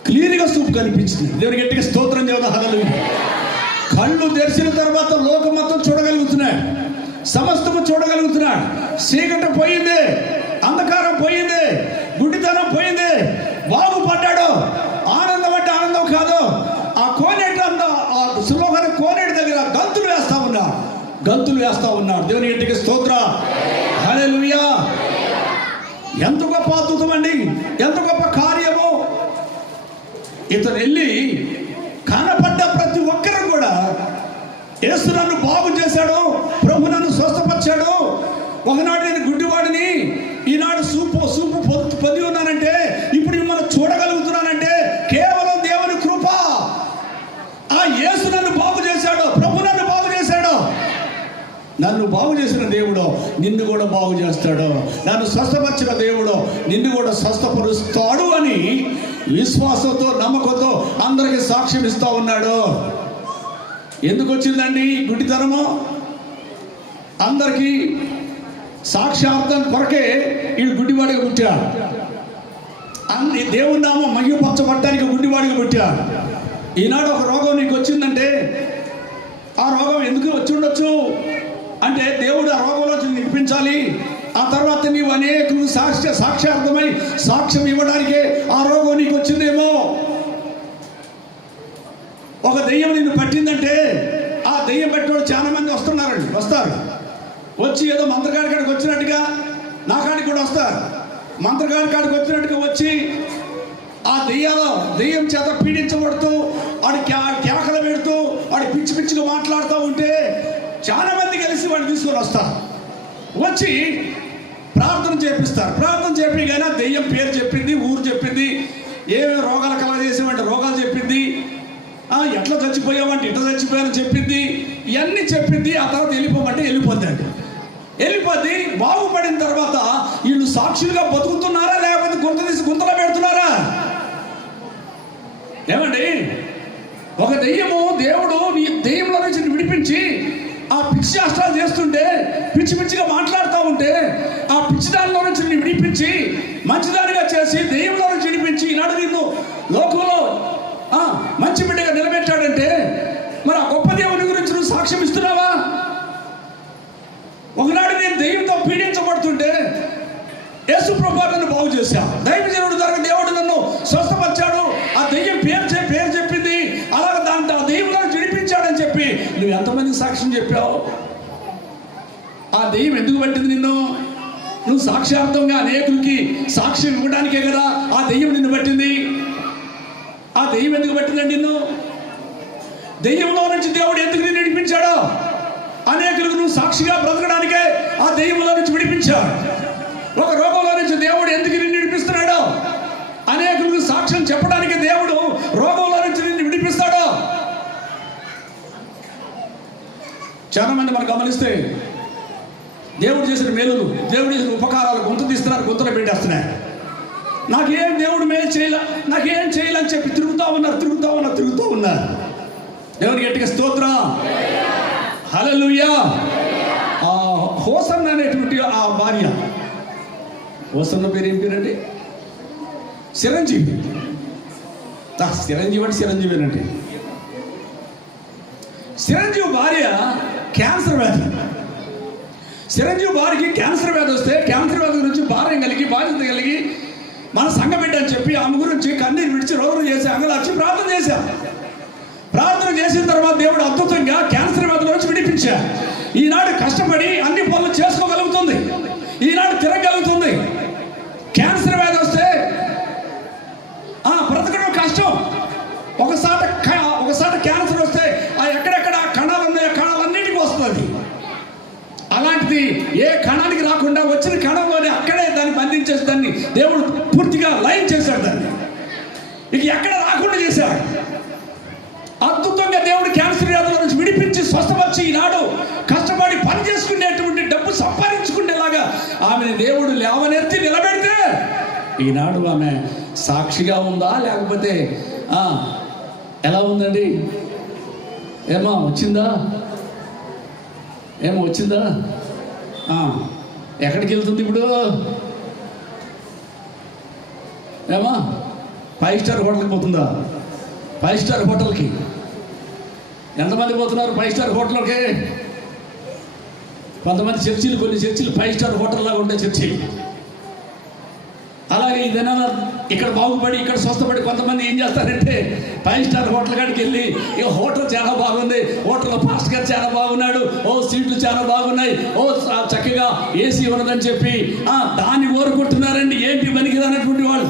క్లియర్గా చూపు కనిపించింది. దేవుని గట్టిగా స్తోత్రం చేద్దాం, హల్లెలూయా. కళ్ళు తెరిచిన తర్వాత లోకం మొత్తం చూడగలుగుతున్నాడు, సమస్తము చూడగలుగుతున్నాడు. చీకటి పోయింది, అంధకారం పోయింది, గుడ్డితనం పోయింది, బాగుపడ్డాడు. ఆనందం అంటే ఆనందం కాదు. ఆ కోనేటి సులోహు అనే కోనేటి దగ్గర గంతులు వేస్తా ఉన్నాడు. దేవుని గట్టిగా స్తోత్రం, హల్లెలూయా. ఎంత గొప్ప అద్భుతం అండి, ఎంత గొప్ప కార్యము. ఇతను వెళ్ళి కనపడ్డ ప్రతి ఒక్కరు కూడా యేసు నన్ను బాగు చేశాడు, ప్రభు నన్ను స్వస్థపరిచాడు. ఒకనాడు నేను గుడ్డివాడిని, ఈనాడు సూపు పొంది ఉన్నానంటే, ఇప్పుడు మిమ్మల్ని చూడగలుగుతున్నానంటే కేవలం దేవుని కృప. ఆ యేసు నన్ను బాగు చేశాడు, ప్రభు నన్ను బాగు చేశాడు. నన్ను బాగు చేసిన దేవుడు నిన్ను కూడా బాగు చేస్తాడు. నన్ను స్వస్థపరిచిన దేవుడు నిన్ను కూడా స్వస్థపరుస్తాడు అని విశ్వాసంతో, నమ్మకంతో అందరికీ సాక్ష్యం ఇస్తా ఉన్నాడు. ఎందుకు వచ్చిందండి గుడ్డితనము? అందరికీ సాక్ష్యార్థం కొరకే వీడు గుడ్డివాడిగా పుట్టాడు. దేవుని నామం మహిమపరచబడటానికి గుడ్డివాడిగా పుట్టాడు. ఈనాడు ఒక రోగం నీకు వచ్చిందంటే ఆ రోగం ఎందుకు వచ్చి ఉండొచ్చు అంటే దేవుడు ఆ రోగంలో నిలిపించాలి. ఆ తర్వాత నీవు అనేకులు సాక్ష్యార్థమై సాక్ష్యం ఇవ్వడానికే ఆ రోగం నీకు వచ్చిందేమో. ఒక దెయ్యం నిన్ను పట్టిందంటే ఆ దెయ్యం పట్టినోడు చాలా మంది వస్తారు. వచ్చి ఏదో మంత్రగాడి కాడికి వచ్చినట్టుగా నా కాడికి కూడా వస్తారు. మంత్రగాడి కాడికి వచ్చినట్టుగా వచ్చి ఆ దెయ్యం చేత పీడించబడుతూ వాడి కేకలు పెడుతూ వాడి పిచ్చి పిచ్చిగా మాట్లాడుతూ ఉంటే చాలా మంది కలిసి వాడిని తీసుకొని వస్తారు. వచ్చి ప్రార్థన చేపిస్తారు. ప్రార్థన చేపిగానే దెయ్యం పేరు చెప్పింది, ఊరు చెప్పింది, ఏమేమి రోగాలు కలగజేసామంటే రోగాలు చెప్పింది, ఎట్లా చచ్చిపోయామంటే ఇట్లా చచ్చిపోయామని చెప్పింది, ఇవన్నీ చెప్పింది. ఆ తర్వాత వెళ్ళిపోమంటే వెళ్ళిపోద్దండి. వెళ్ళిపోద్ది. బాగుపడిన తర్వాత వీళ్ళు సాక్షులుగా బతుకుతున్నారా లేకపోతే గుంతలో పెడుతున్నారా? ఏమండి, ఒక దెయ్యము దేవుడు నీ దెయ్యంలో నుంచి విడిపించి ఆ పిచ్చి శాస్త్రాలు చేస్తుంటే పిచ్చి పిచ్చిగా మాట్లాడుతూ ఉంటే ఆ పిచ్చి దానిలో నుంచి నిన్ను విడిపించి మంచిదానిగా చేసి దెయ్యంలో నుంచి విడిపించి ఈనాడు నిన్ను లోకంలో మంచి బిడ్డగా నిలబెట్టాడంటే మరి ఆ గొప్ప దేవుని గురించి నువ్వు సాక్ష్యం ఇస్తున్నావా? ఒకనాడు నేను దెయ్యంతో పీడించబడుతుంటే యేసు ప్రభువు నన్ను బాగు చేశాను. దైవజనుడు ద్వారా దేవుడు నన్ను స్వస్థపరిచాడు. ఆ దెయ్యం పేరు చెప్పింది, అలాగే దాంట్లో ఆ దెయ్యంలో విడిపించాడని చెప్పి నువ్వు ఎంతమందికి సాక్ష్యం చెప్పావు? ఆ దెయ్యం ఎందుకు పట్టింది నిన్ను? నువ్వు సాక్ష్యార్థంగా అనేకులకి సాక్ష్యం ఇవ్వడానికే కదా ఆ దెయ్యం నిన్ను పట్టింది. ఆ దెయ్యం ఎందుకు పట్టిందండి నిన్ను? దెయ్యంలో నుంచి దేవుడు ఎందుకు నిన్ను విడిపించాడో అనేకులకు నువ్వు సాక్షిగా బ్రతకడానికే ఆ దెయ్యంలో నుంచి విడిపించాడు. ఒక రోగంలో నుంచి దేవుడు ఎందుకు నిన్ను విడిపిస్తున్నాడో అనేకులకు సాక్ష్యం చెప్పడానికి దేవుడు రోగంలో నుంచి నిన్ను విడిపిస్తాడో. చాలా మంది మనం గమనిస్తే దేవుడు చేసిన మేలులు, దేవుడు చేసిన ఉపకారాలు గొంతు తీస్తున్నారు, గొంతులో పెట్టేస్తున్నాయి. నాకేం దేవుడు మేలు నాకేం చేయాలని చెప్పి తిరుగుతూ ఉన్నారు. దేవుడికి గట్టిగా స్తోత్రం, హల్లెలూయా. హోసన్న అనేటువంటి ఆ భార్య, హోసన్న పేరు ఏం పేరండి? చిరంజీవి. చిరంజీవేనండి. చిరంజీవి భార్య క్యాన్సర్ వ్యాధి. చిరంజీవి భార్యకి క్యాన్సర్ వ్యాధి వస్తే క్యాన్సర్ వ్యాధి గురించి బాధ్యత కలిగి మన సంఘ బిడ్డ అని చెప్పి ఆమె గురించి కన్నీరు విడిచి రోగం చేసి అంగలార్చి ప్రార్థన చేశాం. ప్రార్థన చేసిన తర్వాత దేవుడు అద్భుతంగా క్యాన్సర్ వ్యాధి నుంచి విడిపించాడు. ఈనాడు కష్టపడి అన్ని పనులు చేసుకోగలుగుతుంది, ఈనాడు తిరగలుగుతుంది. క్యాన్సర్ వ్యాధి వస్తే బ్రతకడం కష్టం. ఒకసారి క్యాన్సర్ వస్తే ఎక్కడెక్కడ కణాలు ఉన్నాయో కణాలన్నిటికీ వస్తుంది. అలాంటిది ఏ కణానికి రాకుండా వచ్చిన కణంలోనే అక్కడే దాన్ని బంధించేసి దాన్ని దేవుడు పూర్తిగా లైన్ చేశాడు. దాన్ని ఇక ఎక్కడ రాకుండా చేశాడు. అద్భుతంగా దేవుడు క్యాన్సర్ వ్యాధుల నుంచి విడిపించి స్వస్థపరిచి ఈనాడు కష్టపడి పని చేసుకునేటువంటి డబ్బు సంపాదించుకునేలాగా ఆమెను దేవుడు లేవనెత్తి నిలబెడితే ఈనాడు ఆమె సాక్షిగా ఉందా లేకపోతే ఎలా ఉందండి? ఏమో వచ్చిందా? ఎక్కడికి వెళ్తుంది ఇప్పుడు? ఏమా 5 స్టార్ హోటల్కి పోతుందా? 5 స్టార్ హోటల్కి ఎంతమంది పోతున్నారు? 5 స్టార్ హోటల్కి కొంతమంది కొన్ని చర్చిలు 5 స్టార్ హోటల్ లాగా ఉండే చర్చి. అలాగే ఈ దినాల ఇక్కడ బాగుపడి ఇక్కడ స్వస్థపడి కొంతమంది ఏం చేస్తారంటే 5 స్టార్ హోటల్ కాడికి వెళ్ళి ఇక హోటల్ చాలా బాగుంది, హోటల్లో పాస్టర్ గారు చాలా బాగున్నాడు, సీట్లు చాలా బాగున్నాయి, చక్కగా ఏసీ ఉన్నదని చెప్పి దాన్ని ఓరుకుంటున్నారండి. ఏంటి పనికిరానటువంటి వాళ్ళు?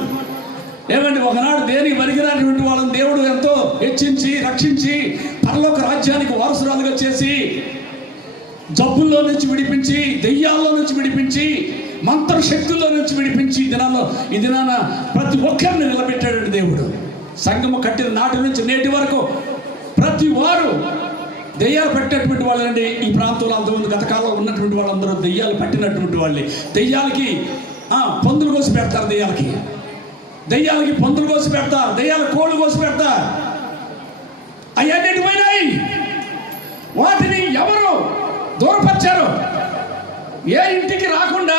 ఏమండి, ఒకనాడు దేనికి పనికిరానటువంటి వాళ్ళని దేవుడు ఎంతో హెచ్చించి రక్షించి పరలోక రాజ్యానికి వారసురాలుగా చేసి జబ్బుల్లో నుంచి విడిపించి, దెయ్యాల్లో నుంచి విడిపించి, మంత్రశక్తుల్లో నుంచి విడిపించి ఈ దినాన ప్రతి ఒక్కరిని నిలబెట్టాడు దేవుడు. సంఘము కట్టిన నాటి నుంచి నేటి వరకు ప్రతి వారు దెయ్యాలు పట్టినటువంటి వాళ్ళండి. ఈ ప్రాంతంలో అంతకుముందు గతకాలంలో ఉన్నటువంటి వాళ్ళందరూ దెయ్యాలు పట్టినటువంటి వాళ్ళే. దెయ్యాలకి పందులు కోసి పెడతారు, దెయ్యాలకి పందులు కోసి పెడతారు, దెయ్యాల కోళ్ళు కోసి పెడతారు. అయ్యన్నిటి పోయినాయి. వాటిని ఎవరు దూరపరిచారు? ఏ ఇంటికి రాకుండా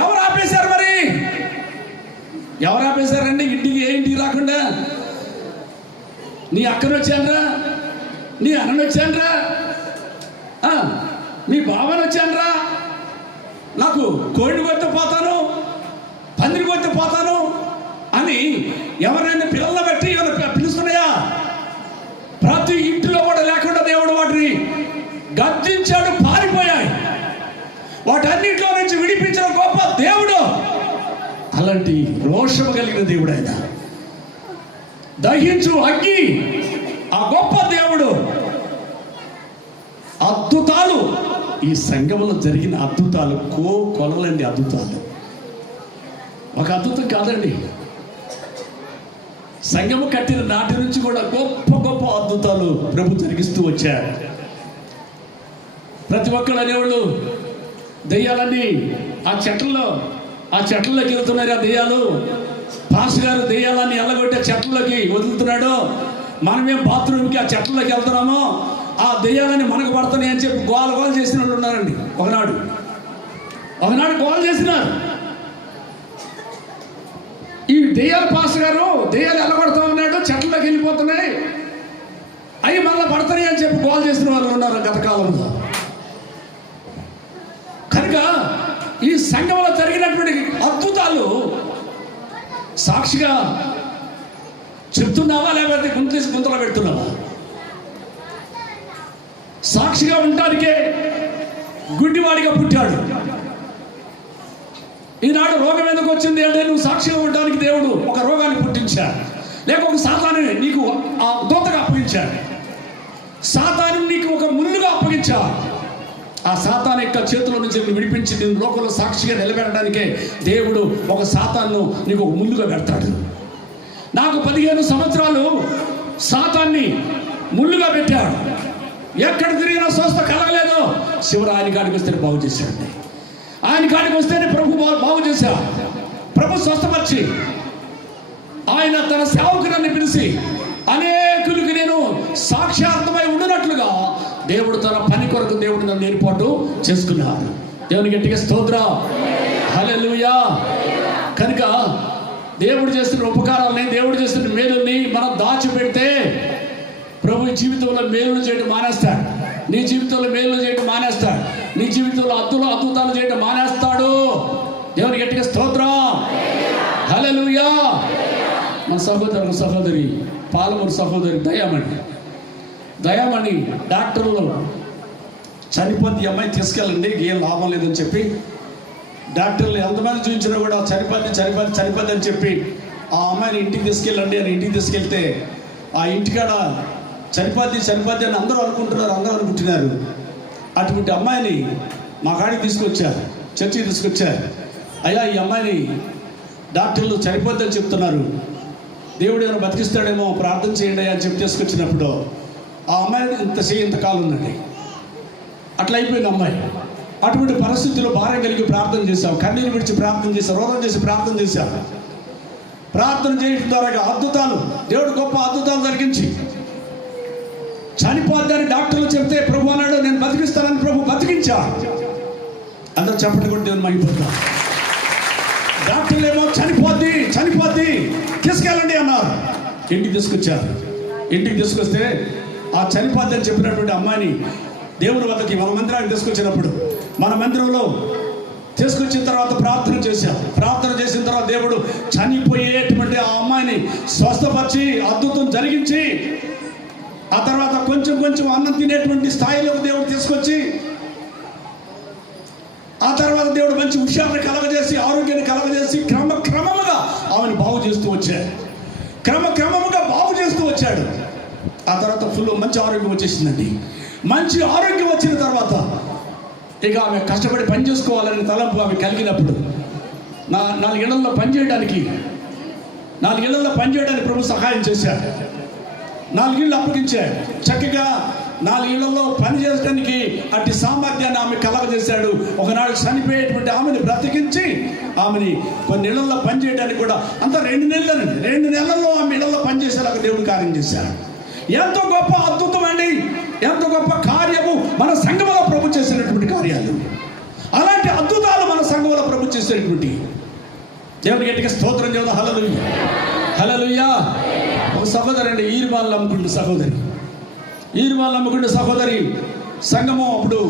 ఎవరు ఆపేశారు? మరి ఎవరు ఆపేశారండి ఇంటికి? ఏ ఇంటికి రాకుండా? నీ అక్కను వచ్చానరా, నీ అన్నను వచ్చానరా, నీ బావని వచ్చానరా, నాకు కోడిని కొట్టి పోతాను, పందిరి కొట్టి పోతాను అని ఎవరైనా పిల్లల్ని బట్టి పిలుస్తున్నాయా? వాటన్నిటిలో నుంచి విడిపించిన గొప్ప దేవుడు. అలాంటి రోషము కలిగిన దేవుడు ఆయన, దహించు అగ్గి, ఆ గొప్ప దేవుడు. అద్భుతాలు, ఈ సంఘంలో జరిగిన అద్భుతాలు కొలలండి. అద్భుతాలు ఒక అద్భుతం కాదండి. సంఘము కట్టిన నాటి నుంచి కూడా గొప్ప గొప్ప అద్భుతాలు ప్రభు జరిగిస్తూ వచ్చారు. ప్రతి ఒక్కరు అనేవాళ్ళు దెయ్యాలన్నీ ఆ చెట్లలోకి వెళ్తున్నారు. ఆ దెయ్యాలు, పాస్ గారు దెయ్యాలన్నీ ఎల్లగొట్టే చెట్లలోకి వదులుతున్నాడు, మనమేం బాత్రూమ్కి ఆ చెట్లలోకి వెళ్తున్నామో ఆ దెయ్యాలని మనకు పడుతున్నాయి అని చెప్పి గోల చేసిన వాళ్ళు ఉన్నారండి. ఒకనాడు గోల చేసినారు. ఈ దెయ్యాల పాస్ గారు దెయ్యాలు ఎల్లగొడతా ఉన్నాడు, చెట్లలోకి వెళ్ళిపోతున్నాయి, అవి మళ్ళీ పడతాయి అని చెప్పి గోల చేసిన వాళ్ళు ఉన్నారు గత కాలంలో. కనుక ఈ సంఘంలో జరిగినటువంటి అద్భుతాలు సాక్షిగా చెప్తున్నావా లేకపోతే గుంతలో పెడుతున్నావా? సాక్షిగా ఉండటానికే గుడ్డివాడిగా పుట్టాడు. ఈనాడు రోగం ఎందుకు వచ్చింది అంటే నువ్వు సాక్షిగా ఉండడానికి దేవుడు ఒక రోగాన్ని పుట్టించాడు, లేక ఒక సాతాన్ని నీకు ఆ దూతగా అప్పగించాడు, సాతాను నీకు ఒక ముళ్ళుగా అప్పగించాడు. ఆ సాతాను యొక్క చేతుల నుంచి విడిపించి నేను లోకంలో సాక్షిగా నిలబెట్టడానికే దేవుడు ఒక సాతాను నీకు ఒక ముళ్ళుగా పెడతాడు. నాకు 15 సంవత్సరాలు సాతాన్ని ముళ్ళుగా పెట్టాడు. ఎక్కడ తిరిగినా స్వస్థ కలగలేదు. శివరు ఆయన కాడికి వస్తేనే బాగు చేశాడండి. ఆయన కాడికి వస్తేనే ప్రభు బాగు చేశాడు. ప్రభు స్వస్థపరిచి ఆయన తన సేవకులను పిలిచి అనేకులకి నేను సాక్షార్థమై ఉండినట్లుగా దేవుడు తన పని కొరకు దేవుడు నన్ను ఏర్పాటు చేసుకున్నాడు. దేవుని గట్టిగా స్తోత్రం, హల్లెలూయా. కనుక దేవుడు చేస్తున్న ఉపకారాలని, దేవుడు చేస్తున్న మేలుని మనం దాచిపెడితే ప్రభు జీవితంలో మేలులు చేయడం మానేస్తాడు. నీ జీవితంలో మేలులు చేయడం మానేస్తాడు. నీ జీవితంలో అద్భుతాలు చేయడం మానేస్తాడు. దేవుని గట్టిగా స్తోత్రం, హల్లెలూయా. మన సహోదరి పాలమూరు సహోదరి దయామణి డాక్టర్లు చనిపోద్ది అమ్మాయి తీసుకెళ్ళండి, ఏం లాభం లేదని చెప్పి డాక్టర్లు ఎంతమంది చూపించినా కూడా చనిపోద్ది అని చెప్పి ఆ అమ్మాయిని ఇంటికి తీసుకెళ్ళండి అని ఇంటికి తీసుకెళ్తే ఆ ఇంటికాడ చనిపోద్ది అని అందరూ అనుకుంటున్నారు. అటువంటి అమ్మాయిని మా కాడికి తీసుకొచ్చారు, చర్చికి తీసుకొచ్చారు. అయ్యా ఈ అమ్మాయిని డాక్టర్లు చనిపోద్ది అని చెప్తున్నారు, దేవుడు ఏమైనా బతికిస్తాడేమో ప్రార్థన చేయండి అని చెప్పి తీసుకొచ్చినప్పుడు ఆ అమ్మాయి ఇంతకాలం ఉందండి. అట్లా అయిపోయింది అమ్మాయి. అటువంటి పరిస్థితుల్లో భారం కలిగి ప్రార్థన చేశాం, కన్నీరు విడిచి ప్రార్థన చేశాం, రోదం చేసి ప్రార్థన చేశాం. ప్రార్థన చేయడం ద్వారా అద్భుతాలు, దేవుడు గొప్ప అద్భుతాలు జరిగించి చనిపోద్దని డాక్టర్లు చెప్తే ప్రభు అన్నాడు నేను బతికిస్తానని ప్రభు బతికించా. అందరూ చెప్పండి కూడా దేవుని మహిమపడతాం. డాక్టర్లు ఏమో చనిపోద్ది తీసుకెళ్ళండి అన్నారు. ఇంటికి తీసుకొచ్చారు. ఇంటికి తీసుకొస్తే ఆ చనిపోద్ది అని చెప్పినటువంటి అమ్మాయిని దేవుని వద్దకి మన మందిరానికి తీసుకొచ్చినప్పుడు మన మందిరంలో తీసుకొచ్చిన తర్వాత ప్రార్థన చేసిన తర్వాత దేవుడు చనిపోయేటువంటి ఆ అమ్మాయిని స్వస్థపరిచి అద్భుతం జరిగించి ఆ తర్వాత కొంచెం అన్నం తినేటువంటి స్థాయిలోకి దేవుడు తీసుకొచ్చి ఆ తర్వాత దేవుడు మంచి హుషారుని కలగజేసి ఆరోగ్యాన్ని కలగజేసి క్రమముగా ఆమెను బాగు చేస్తూ వచ్చాడు. క్రమముగా బాగు చేస్తూ వచ్చాడు. ఆ తర్వాత ఫుల్ మంచి ఆరోగ్యం వచ్చేసిందండి. మంచి ఆరోగ్యం వచ్చిన తర్వాత ఇక ఆమె కష్టపడి పని చేసుకోవాలని తలంపు ఆమె కలిగినప్పుడు 4 ఏళ్లలో పనిచేయడానికి ప్రభు సహాయం చేశాడు. 4 ఏళ్ళు అప్పగించాడు. చక్కగా 4 ఏళ్లలో పని చేయడానికి అట్టి సామర్థ్యాన్ని ఆమె కలగజేశాడు. ఒకనాడు చనిపోయేటువంటి ఆమెను బ్రతికించి ఆమెని కొన్ని ఇళ్లలో పని చేయడానికి కూడా అంత 2 నెలల్లో ఆమె ఇళ్లలో పనిచేసేలాగా దేవుడు కార్యం చేశాడు. ఎంతో గొప్ప అద్భుతం అండి, ఎంతో గొప్ప కార్యము మన సంఘంలో ప్రభు చేసినటువంటి కార్యాలు. అలాంటి అద్భుతాలు మన సంఘంలో ప్రభు చేసేటువంటి దేవుని గట్టిగా స్తోత్రం చేద్దాం. హల్లెలూయా. ఒక సహోదరి అండి, ఈరుమాలను నమ్ముకుంటే సహోదరి సంఘము అప్పుడు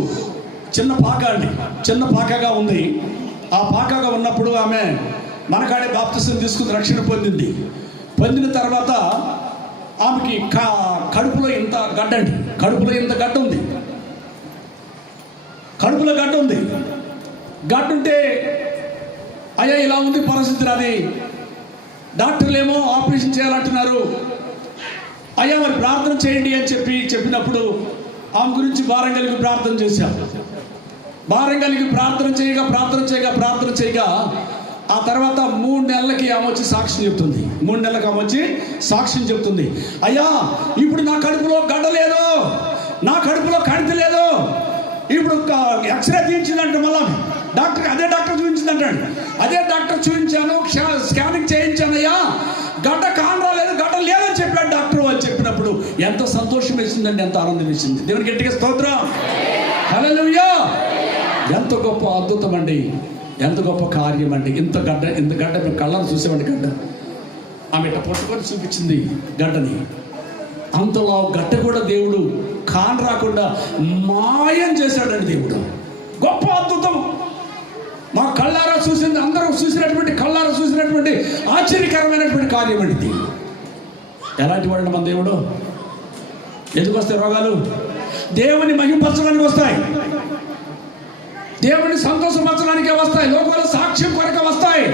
చిన్న పాకగా ఉంది. ఆ పాకగా ఉన్నప్పుడు ఆమె మనకాడే బాప్తిసం తీసుకుని రక్షణ పొందిన తర్వాత ఆమెకి కడుపులో ఇంత గడ్డ ఉంది. గడ్డుంటే అయ్యా ఇలా ఉంది పరిస్థితి అది, డాక్టర్లు ఏమో ఆపరేషన్ చేయాలంటున్నారు, అయ్యా మరి ప్రార్థన చేయండి అని చెప్పినప్పుడు ఆమె గురించి భారం కలిగి ప్రార్థన చేశాం. భారం కలిగి ప్రార్థన చేయగా ఆ తర్వాత 3 నెలలకి ఆమె వచ్చి సాక్ష్యం చెప్తుంది. 3 నెలలకు ఆమె వచ్చి సాక్ష్యం చెప్తుంది, అయ్యా ఇప్పుడు నా కడుపులో గడ్డ లేదు, నా కడుపులో కణితి లేదు, ఇప్పుడు ఎక్స్రే తీయించిందంట, మళ్ళా అదే డాక్టర్ చూపించిందంటాడు, అదే డాక్టర్ చూపించాను, స్కానింగ్ చేయించానయ్యా, గడ్డ కానరాలేదు, గడ్డ లేదని చెప్పాడు డాక్టర్ అని చెప్పినప్పుడు ఎంత సంతోషం వేసిందండి, ఎంత ఆనందం వేసింది. దేవునికి గట్టిగా స్తోత్రం, హల్లెలూయా. ఎంత గొప్ప అద్భుతం అండి, ఎంత గొప్ప కార్యం అండి. ఇంత గడ్డ మేము కళ్ళను చూసామండి, గడ్డ ఆమె ఇట్లా పట్టుకొని చూపించింది గడ్డని. అంతలో గడ్డ కూడా దేవుడు కాన్ రాకుండా మాయం చేశాడండి దేవుడు. గొప్ప అద్భుతం, మా కళ్ళారా చూసింది, అందరూ కళ్ళారా చూసినటువంటి ఆశ్చర్యకరమైనటువంటి కార్యం అండి ఇది. ఎలాంటి వాడు మన దేవుడు? ఎందుకు వస్తాయి రోగాలు? దేవుని మహిమపరచడానికి వస్తాయి, దేవుని సంతోషపరచడానికే వస్తాయి, లోకాల సాక్ష్యం కొరకే వస్తాయి.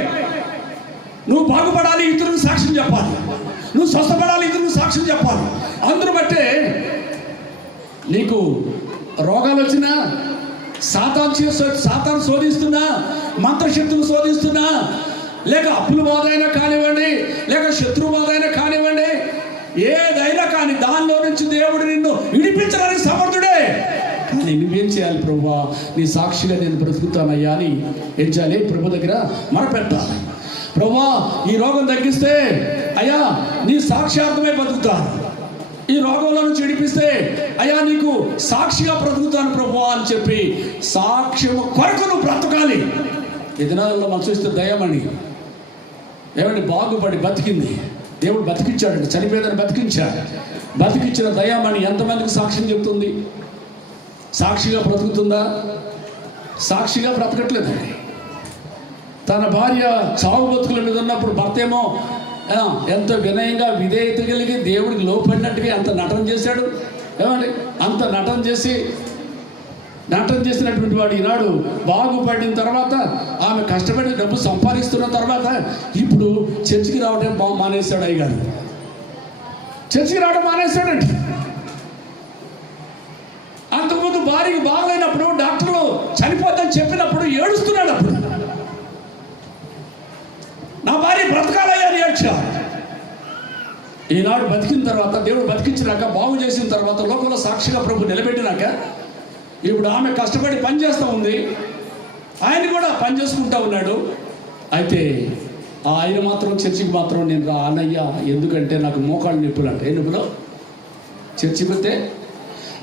నువ్వు బాగుపడాలి, ఇతరులకు సాక్ష్యం చెప్పాలి, నువ్వు స్వస్థపడాలి, ఇతరులకు సాక్ష్యం చెప్పాలి. అందును బట్టే నీకు రోగాలు వచ్చినా, సాతాను శోధిస్తున్నా, మంత్రశక్తులు శోధిస్తున్నా, లేక అప్పుల బాధ అయినా కానివ్వండి, లేక శత్రు బాధ అయినా కానివ్వండి, ఏదైనా కానీ దానిలో నుంచి దేవుడు నిన్ను విడిపించడానికి సమర్థుడే. కానీ నువ్వేం చేయాలి? ప్రభువా, నీ సాక్షిగా నేను బ్రతుకుతానయ్యా అని ఏం చేయాలి? ప్రభు దగ్గర మొరపెట్టాలి. ప్రభువా, ఈ రోగం తగ్గిస్తే అయ్యా నీ సాక్ష్యార్థమే బతుకుతాను, ఈ రోగంలో నుంచి విడిపిస్తే అయ్యా నీకు సాక్షిగా బ్రతుకుతాను ప్రభువా అని చెప్పి సాక్ష్యము కొరకు నువ్వు బ్రతకాలి. ఈ దినాలలో మనం చూస్తే దయ్యమని ఏమంటే బాగుపడి బతికింది, దేవుడు బతికించాడు, చనిపోయేదని బతికించిన దయ్యమని ఎంతమందికి సాక్ష్యం చెప్తుంది? సాక్షిగా బ్రతుకుతుందా? సాక్షిగా బ్రతకట్లేదండి. తన భార్య చావు బతుకుల మీద ఉన్నప్పుడు భర్త ఏమో ఎంత వినయంగా విధేయత కలిగి దేవుడికి లోపడినట్టుగా అంత నటన చేశాడు. ఏమండి, అంత నటన చేసినటువంటి వాడు ఈనాడు బాగుపడిన తర్వాత, ఆమె కష్టపడి డబ్బు సంపాదిస్తున్న తర్వాత ఇప్పుడు చర్చికి రావడం మానేశాడు. అయ్యగారు చర్చికి రావడం మానేశాడండి. అంతకుముందు భార్యకి బాగలేనప్పుడు డాక్టర్లు చనిపోద్దని చెప్పినప్పుడు ఏడుస్తున్నాడు. అప్పుడు నా భార్య బ్రతకాలయ్యా అని ఏడ్చా. ఈనాడు బతికిన తర్వాత, దేవుడు బతికించినాక, బాగు చేసిన తర్వాత, లోకంలో సాక్షిగా ప్రభు నిలబెట్టినాక ఇప్పుడు ఆమె కష్టపడి పని చేస్తూ ఉంది, ఆయన కూడా పని చేసుకుంటా ఉన్నాడు. అయితే ఆయన మాత్రం చర్చికి మాత్రం నేను రానయ్యా, ఎందుకంటే నాకు మోకాళ్ళు నొప్పులు అంటే. ఏ నొప్పులు?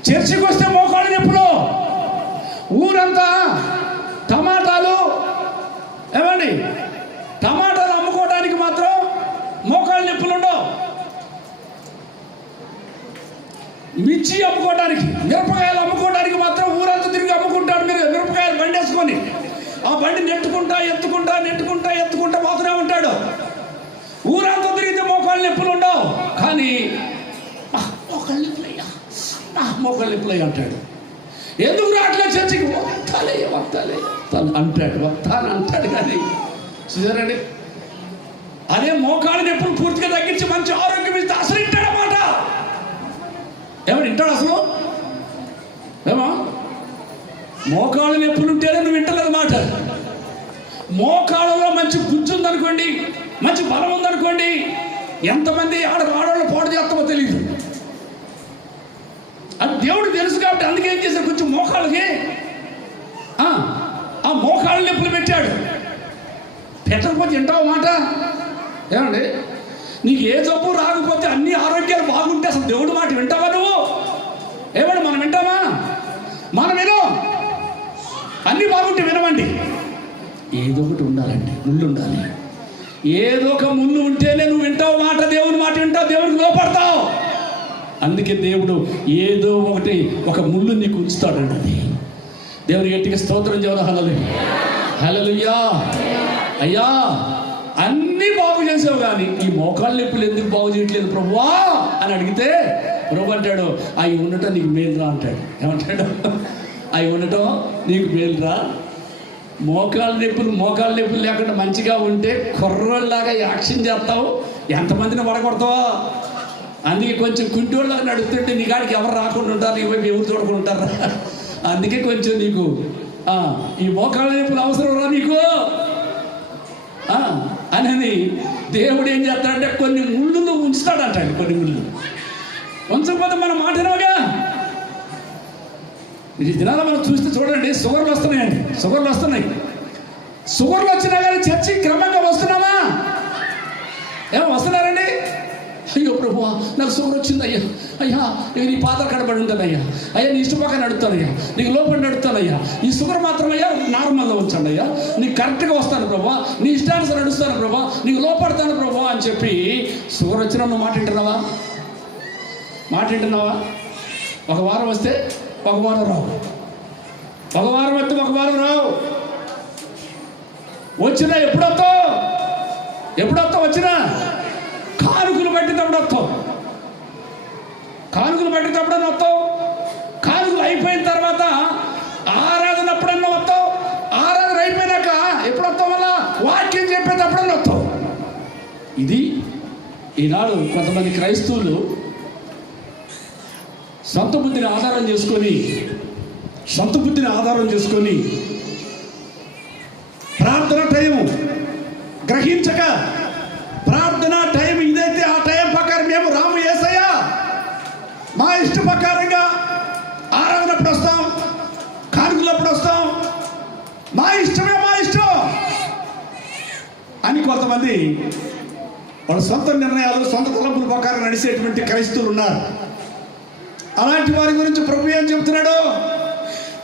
చర్చికి వస్తే మోకాళ్ళు నొప్పులు. ఊరంతా టమాటాలు అమ్ముకోవడానికి మాత్రం మోకాళ్ళు నొప్పులు ఉండవు. మిర్చి అమ్ముకోవడానికి, మిరపకాయలు అమ్ముకోవడానికి మాత్రం ఊరంతా తిరిగి అమ్ముకుంటాడు. మీరు మిరపకాయలు బండి వేసుకొని ఆ బండి నెట్టుకుంటా పోతూనే ఉంటాడు. ఊరంతా తిరిగితే మోకాళ్ళు నొప్పులు ఉండవు. కానీ మోకాళ్ళు నొప్పులయ్యా అంటాడు. ఎందుకు రావట్లే చర్చికి? వస్తాలే అంటాడు. కానీ చూసారండి, అదే మోకాళ్ళ నొప్పులు పూర్తిగా తగ్గించి మంచి ఆరోగ్యం ఇస్తే అసలు వింటాడన్నమాట. ఏమని వింటాడు అసలు? ఏమో మోకాళ్ళ నొప్పులు ఉంటేనే నువ్వు వింటలేదు మాట. మోకాళ్ళలో మంచి గుజ్జు ఉందనుకోండి, మంచి బలం ఉందనుకోండి, ఎంతమంది ఆడవాళ్ళు పాడు చేస్తామో తెలియదు. అది దేవుడు తెలుసు కాబట్టి అందుకే ఏం చేశాడు, కొంచెం మోకాళ్ళకి ఆ మోకాళ్ళ నొప్పులు పెట్టాడు. పెట్టకపోతే వింటావు మాట. ఏమండి, నీకు ఏ జబ్బు రాకపోతే అన్ని ఆరోగ్యాలు బాగుంటే అసలు దేవుడు మాట వింటావా నువ్వు? ఏమండి, మనం వింటామా? మనం వినం. అన్నీ బాగుంటే వినమండి. ఏదో ఒకటి ఉండాలండి, ముళ్ళు ఉండాలి. ఏదో ఒక ముళ్ళు ఉంటేనే నువ్వు వింటావు మాట, దేవుని మాట వింటావు, దేవుడికి లోపడతావు. అందుకే దేవుడు ఏదో ఒక ముళ్ళు నీకు ఉంచుతాడండి. అది దేవుని గట్టిగా స్తోత్రం చేయాలి. హల్లెలూయా. అయ్యా అన్నీ బాగు చేసావు, కానీ ఈ మోకాళ్ళ నొప్పులు ఎందుకు బాగు చేయట్లేదు ప్రభువా అని అడిగితే ప్రభు అంటాడు, అవి ఉండటం నీకు మేలురా అంటాడు. ఏమంటాడు? అవి ఉండటం నీకు మేలురా. మోకాళ్ళ నొప్పులు లేకుండా మంచిగా ఉంటే కుర్రోళ్ళలాగా యాక్షన్ చేస్తావు, ఎంతమందిని పడగొడతావో. అందుకే కొంచెం కుంటోళ్ళగా నడుస్తుంటే నీ కాడికి ఎవరు రాకుండా ఉంటారు, నీ వైపు ఎవరు చూడకుండా ఉంటారా. అందుకే కొంచెం నీకు ఈ మోకాళ్ళ నొప్పులు అవసరం రా నీకు అని దేవుడు ఏం చేస్తాడంటే కొన్ని ముళ్ళు ఉంచుతాడంటాడు. కొన్ని ముళ్ళు ఉంచకపోతే మన మాటనోగా. ఈ దినాలు మనం చూడండి, షుగర్లు వస్తున్నాయండి, షుగర్లు వస్తున్నాయి. షుగర్లు వచ్చినా కానీ చర్చి క్రమంగా వస్తున్నామా? ఏమో వస్తున్నారండి. అయ్యో ప్రభు నాకు షుగర్ వచ్చింది అయ్యా, అయ్యా నేను నీ పాత్ర కడబడి ఉంటాను అయ్యా, అయ్యా నీ ఇష్టపక్క నడుస్తానయ్యా, నీకు లోపల నడుస్తానయ్యా, ఈ షుగర్ మాత్రం అయ్యా నార్మల్గా ఉంచండి అయ్యా, నీకు కరెక్ట్గా వస్తాను ప్రభా, నీ ఇష్టానుసారం నడుస్తాను ప్రభా, నీకు లోపడతాను ప్రభా అని చెప్పి షుగర్ వచ్చినా నువ్వు మాట వింటున్నావా? ఒక వారం వస్తే ఒక వారం రావు, ఒక వారం వస్తే ఒక వారం రావు. వచ్చినా ఎప్పుడొస్తావు వచ్చినా కానుకలు పట్టినప్పుడు వస్తావు, కానుకలు పట్టినప్పుడన్నా వస్తావు, కానుకలు అయిపోయిన తర్వాత ఆరాధన అప్పుడన్నా వస్తావు, ఆరాధన అయిపోయినాక ఎప్పుడు వస్తావు, వల్ల వాక్యం చెప్పేటప్పుడన్నా వస్తావు. ఇది ఈనాడు కొంతమంది క్రైస్తవులు సొంత బుద్ధిని ఆధారం చేసుకొని ప్రార్థన టైం గ్రహించక, ప్రార్థన టైం ఇదైతే ఆ టైం ప్రకారం మేము రాము యేసయ్య, మా ఇష్ట ప్రకారంగా ఆరాధనప్పుడు వస్తాం, కానుకలప్పుడు వస్తాం, మా ఇష్టం అని కొంతమంది వాళ్ళ సొంత నిర్ణయాలు, సొంత తలంపుల ప్రకారం నడిచేటువంటి క్రైస్తవులు ఉన్నారు. అలాంటి వారి గురించి ప్రభు ఏం చెబుతున్నాడు?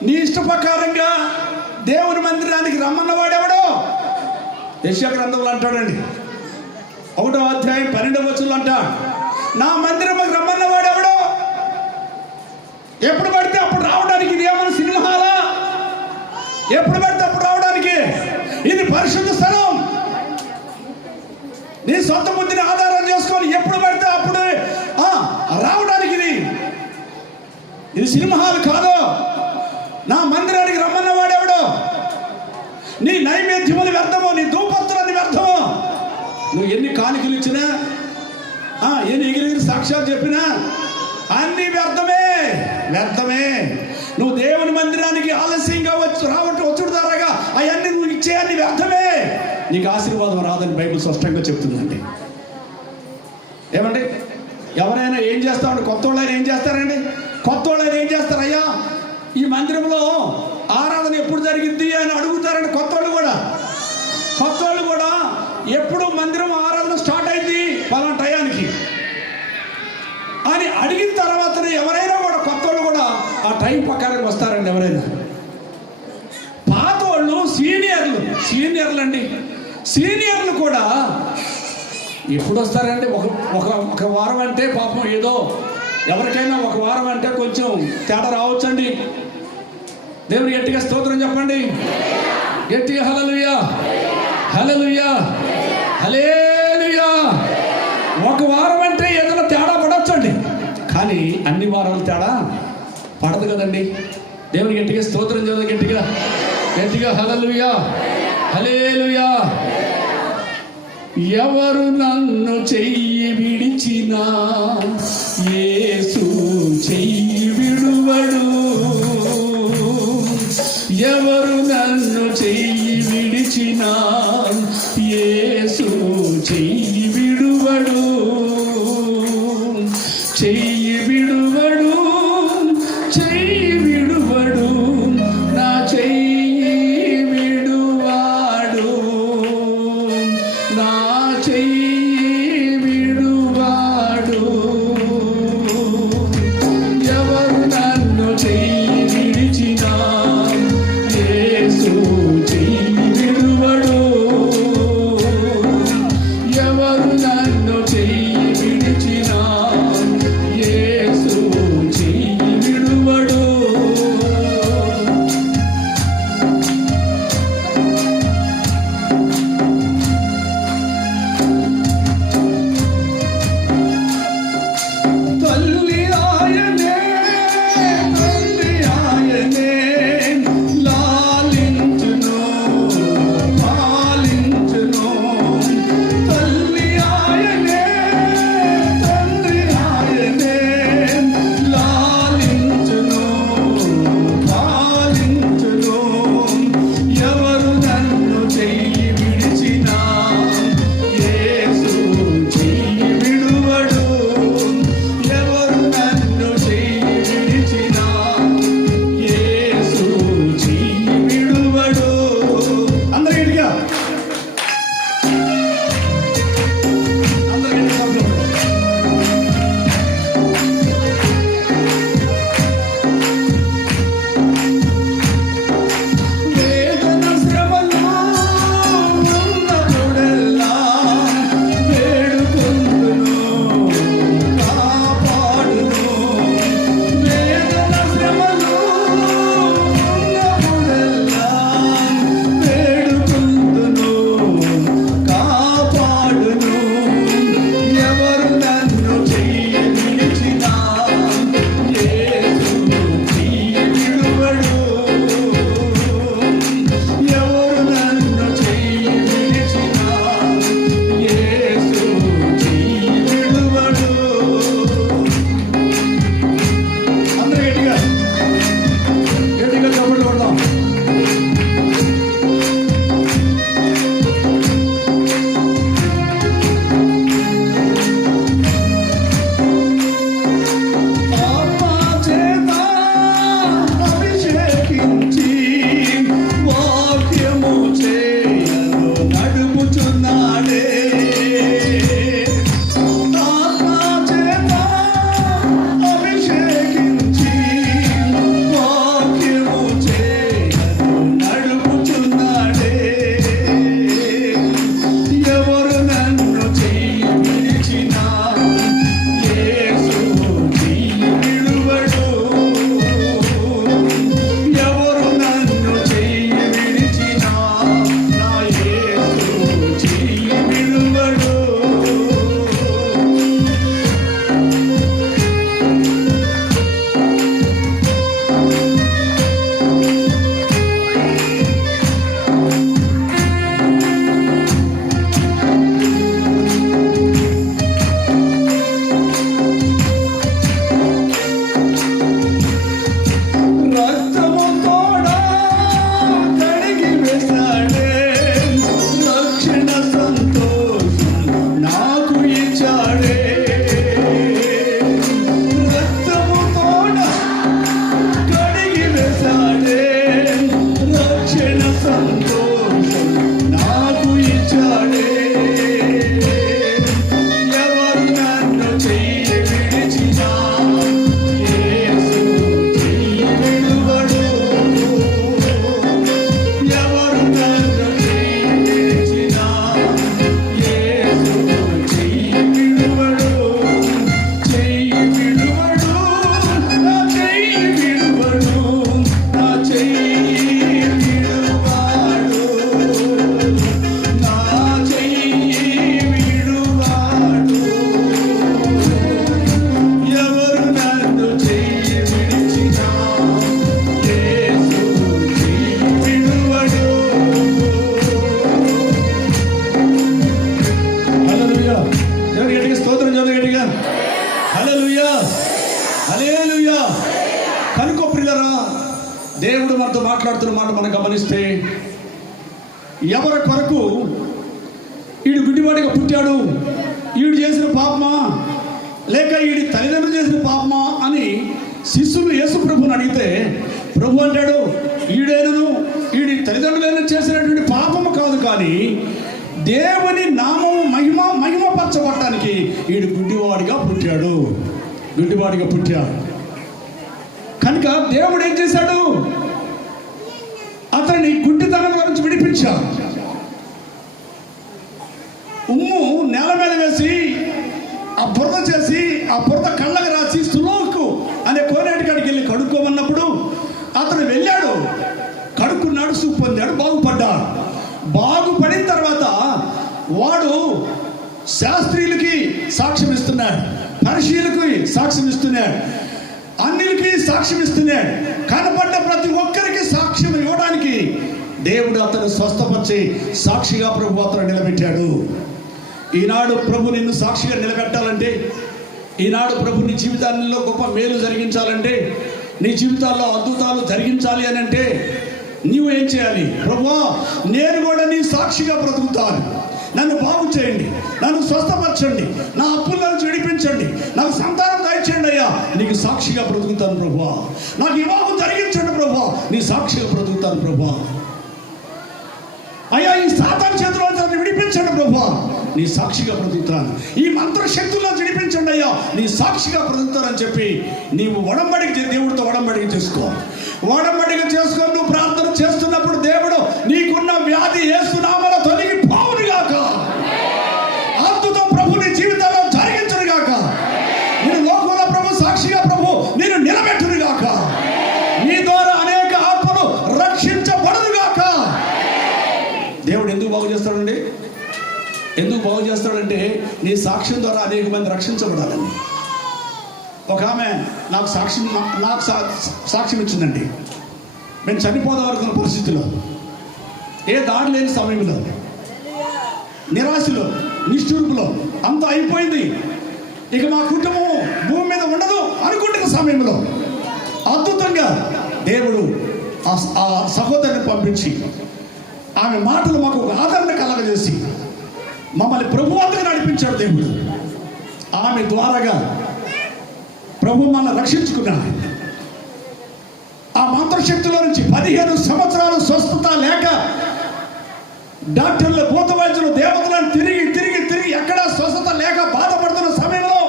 నీ ఇష్ట ప్రకారంగా దేవుని మందిరానికి రమ్మన్నవాడెవడో యెషయా గ్రంథంలో అంటాడండి, 1వ అధ్యాయం 12వ వచనంలో అంటాడు, నా మందిరంకి రమ్మన్నవాడెవడో. ఎప్పుడు పడితే అప్పుడు రావడానికి ఇది ఏమైనా సినిమా హాలా? ఎప్పుడు పడితే అప్పుడు రావడానికి ఇది పరిశుద్ధ స్థలం. నీ సొంత బుద్ధిని ఆధారం చేసుకొని ఎప్పుడు పడితే అప్పుడు రావడానికి ఇది సినిమా హాల్ కాదు. నా మందిరానికి రమ్మన్నవాడెవడో. నీ నైవేద్యములు వ్యర్థమో, నీ ధూపత్తులని వ్యర్థమో. నువ్వు ఎన్ని కానుకలు ఇచ్చినా, ఎన్ని ఎగిరి సాక్ష్యాలు చెప్పినా అన్ని వ్యర్థమే. నువ్వు దేవుని మందిరానికి ఆలస్యంగా వచ్చుడు ద్వారాగా అవన్నీ నువ్వు ఇచ్చే అన్ని వ్యర్థమే. నీకు ఆశీర్వాదం రాదని బైబిల్ స్పష్టంగా చెప్తుందండి. ఏమండి, ఎవరైనా ఏం చేస్తామండి? కొత్త వాళ్ళైనా ఏం చేస్తారండి? ఏం చేస్తారయ్యా, ఈ మందిరంలో ఆరాధన ఎప్పుడు జరిగింది అని అడుగుతారండి. కొత్త వాళ్ళు కూడా ఎప్పుడు మందిరం ఆరాధన స్టార్ట్ అయింది పలానా టయానికి అని అడిగిన తర్వాతనే ఎవరైనా కూడా కొత్త వాళ్ళు కూడా ఆ టైం ప్రకారం వస్తారండి. ఎవరైనా పాత వాళ్ళు సీనియర్లు కూడా ఎప్పుడు వస్తారండి? ఒక వారం అంటే పాపం ఏదో ఎవరికైనా ఒక వారం అంటే కొంచెం తేడా రావచ్చండి. దేవుని గట్టిగా స్తోత్రం చెప్పండి, గట్టిగా హల్లెలూయా, హల్లెలూయా, హల్లెలూయా. ఒక వారం అంటే ఏదైనా తేడా పడవచ్చండి, కానీ అన్ని వారాలు తేడా పడదు కదండి. దేవుని గట్టిగా స్తోత్రం చదువు, గట్టిగా హల్లెలూయా, హల్లెలూయా. ఎవరు నన్ను చెయ్యి విడిచినా యేసు చెయ్యి విడువడు. ఎవరు నన్ను చెయ్యి విడిచినా యేసు చెయ్యి విడువడు. చెయ్యి విడువడు, నా చెయ్యి విడువాడు, నా చెయ్యి విడువాడు. ఎవరు నన్ను చెయ్యి విడిచినా యేసు చెయ్యి విడువడు. ఎవరి కొరకు ఈడు గుడ్డివాడిగా పుట్టాడు, ఈడు చేసిన పాపమా లేక ఈడి తల్లిదండ్రులు చేసిన పాపమా అని శిష్యులు యేసు ప్రభుని అడిగితే ప్రభు అంటాడు, ఈడి తల్లిదండ్రులైనా చేసినటువంటి పాపము కాదు, కానీ దేవుని నామము మహిమపరచబడటానికి ఈడు గుడ్డివాడిగా పుట్టాడు. కనుక దేవుడు ఏం చేశాడు? అతన్ని గుడ్డితనం గురించి విడిపించాడు. ఉమ్ము నేల మీద వేసి ఆ బురద చేసి ఆ బురద కళ్ళకు రాసి సులోకు అనే కోనేటి కాడికి వెళ్ళి కడుక్కోమన్నప్పుడు అతను వెళ్ళాడు, కడుక్కున్నాడు, సూపు పొందాడు, బాగుపడిన తర్వాత వాడు శాస్త్రీయులకి సాక్ష్యం ఇస్తున్నాడు, పరిశీలకు సాక్ష్యం ఇస్తున్నాడు, అన్నిలకి సాక్ష్యం ఇస్తున్నాడు. కనపడ్డ ప్రతి ఒక్కరికి సాక్ష్యం ఇవ్వడానికి దేవుడు అతను స్వస్థపరిచి సాక్షిగా ప్రభు అతను నిలబెట్టాడు. ఈనాడు ప్రభు నిన్ను సాక్షిగా నిలబెట్టాలంటే, ఈనాడు ప్రభు నీ జీవితాల్లో గొప్ప మేలు జరిగించాలంటే, నీ జీవితాల్లో అద్భుతాలు జరిగించాలి అని అంటే నీవు ఏం చేయాలి? ప్రభువా, నేను కూడా నీ సాక్షిగా బ్రతుకుతాను, నన్ను బాగు చేయండి, నన్ను స్వస్థపరచండి, నా అప్పుల నుంచి విడిపించండి, నాకు సంతానం దయచేయండి అయ్యా, నీకు సాక్షిగా బ్రతుకుతాను ప్రభువా, నాకు వివాహం జరిగించండి ప్రభువా, నీ సాక్షిగా బ్రతుకుతాను ప్రభువా, అయ్యా ఈ సాతాను చేతిలో విడిపించండి ప్రభువా, నీ సాక్షిగా బ్రతుకుతాను, ఈ మంత్రశక్తుల్లో విడిపించండి అయ్యా, నీ సాక్షిగా బ్రతుకుతానని చెప్పి నీవు దేవుడితో ఒడంబడిక చేసుకో. నువ్వు ప్రార్థన చేస్తున్నప్పుడు దేవుడు నీకున్న వ్యాధి యేసు నామములో తొలగిపోవునుగాక. అద్భుతం ప్రభు నీ జీవితంలో జరిగించునుగాక. నేను లోకంలో ప్రభు సాక్షిగా ప్రభు నేను నిలబెట్టునుగాక. నీ ద్వారా అనేక ఆత్మలు రక్షించబడునుగాక. దేవుడు ఎందుకు బాగు చేస్తాడండి? ఎందుకు బాగు చేస్తాడంటే నీ సాక్ష్యం ద్వారా అనేక మంది రక్షించబడాలని. ఒక ఆమె నాకు సాక్ష్యం ఇచ్చిందండి. మేము చనిపోదాం అనుకున్న పరిస్థితిలో, ఏ దాడి లేని సమయంలో, నిరాశలో, నిష్ఠూర్పులో అంతా అయిపోయింది, ఇక మా కుటుంబం భూమి మీద ఉండదు అనుకుంటున్న సమయంలో అద్భుతంగా దేవుడు ఆ సహోదరిని పంపించి ఆమె మాటలు మాకు ఒక ఆదరణ కలగజేసి మమ్మల్ని ప్రభు వద్దకు నడిపించాడు దేవుడు. ఆమె ద్వారాగా ప్రభు మనల్ని రక్షించుకున్నాడు. ఆ మంత్రశక్తిలో నుంచి 15 సంవత్సరాలు స్వస్థత లేక డాక్టర్లు, భూత వైద్యులు, దేవతలను తిరిగి ఎక్కడా స్వస్థత లేక బాధపడుతున్న సమయంలో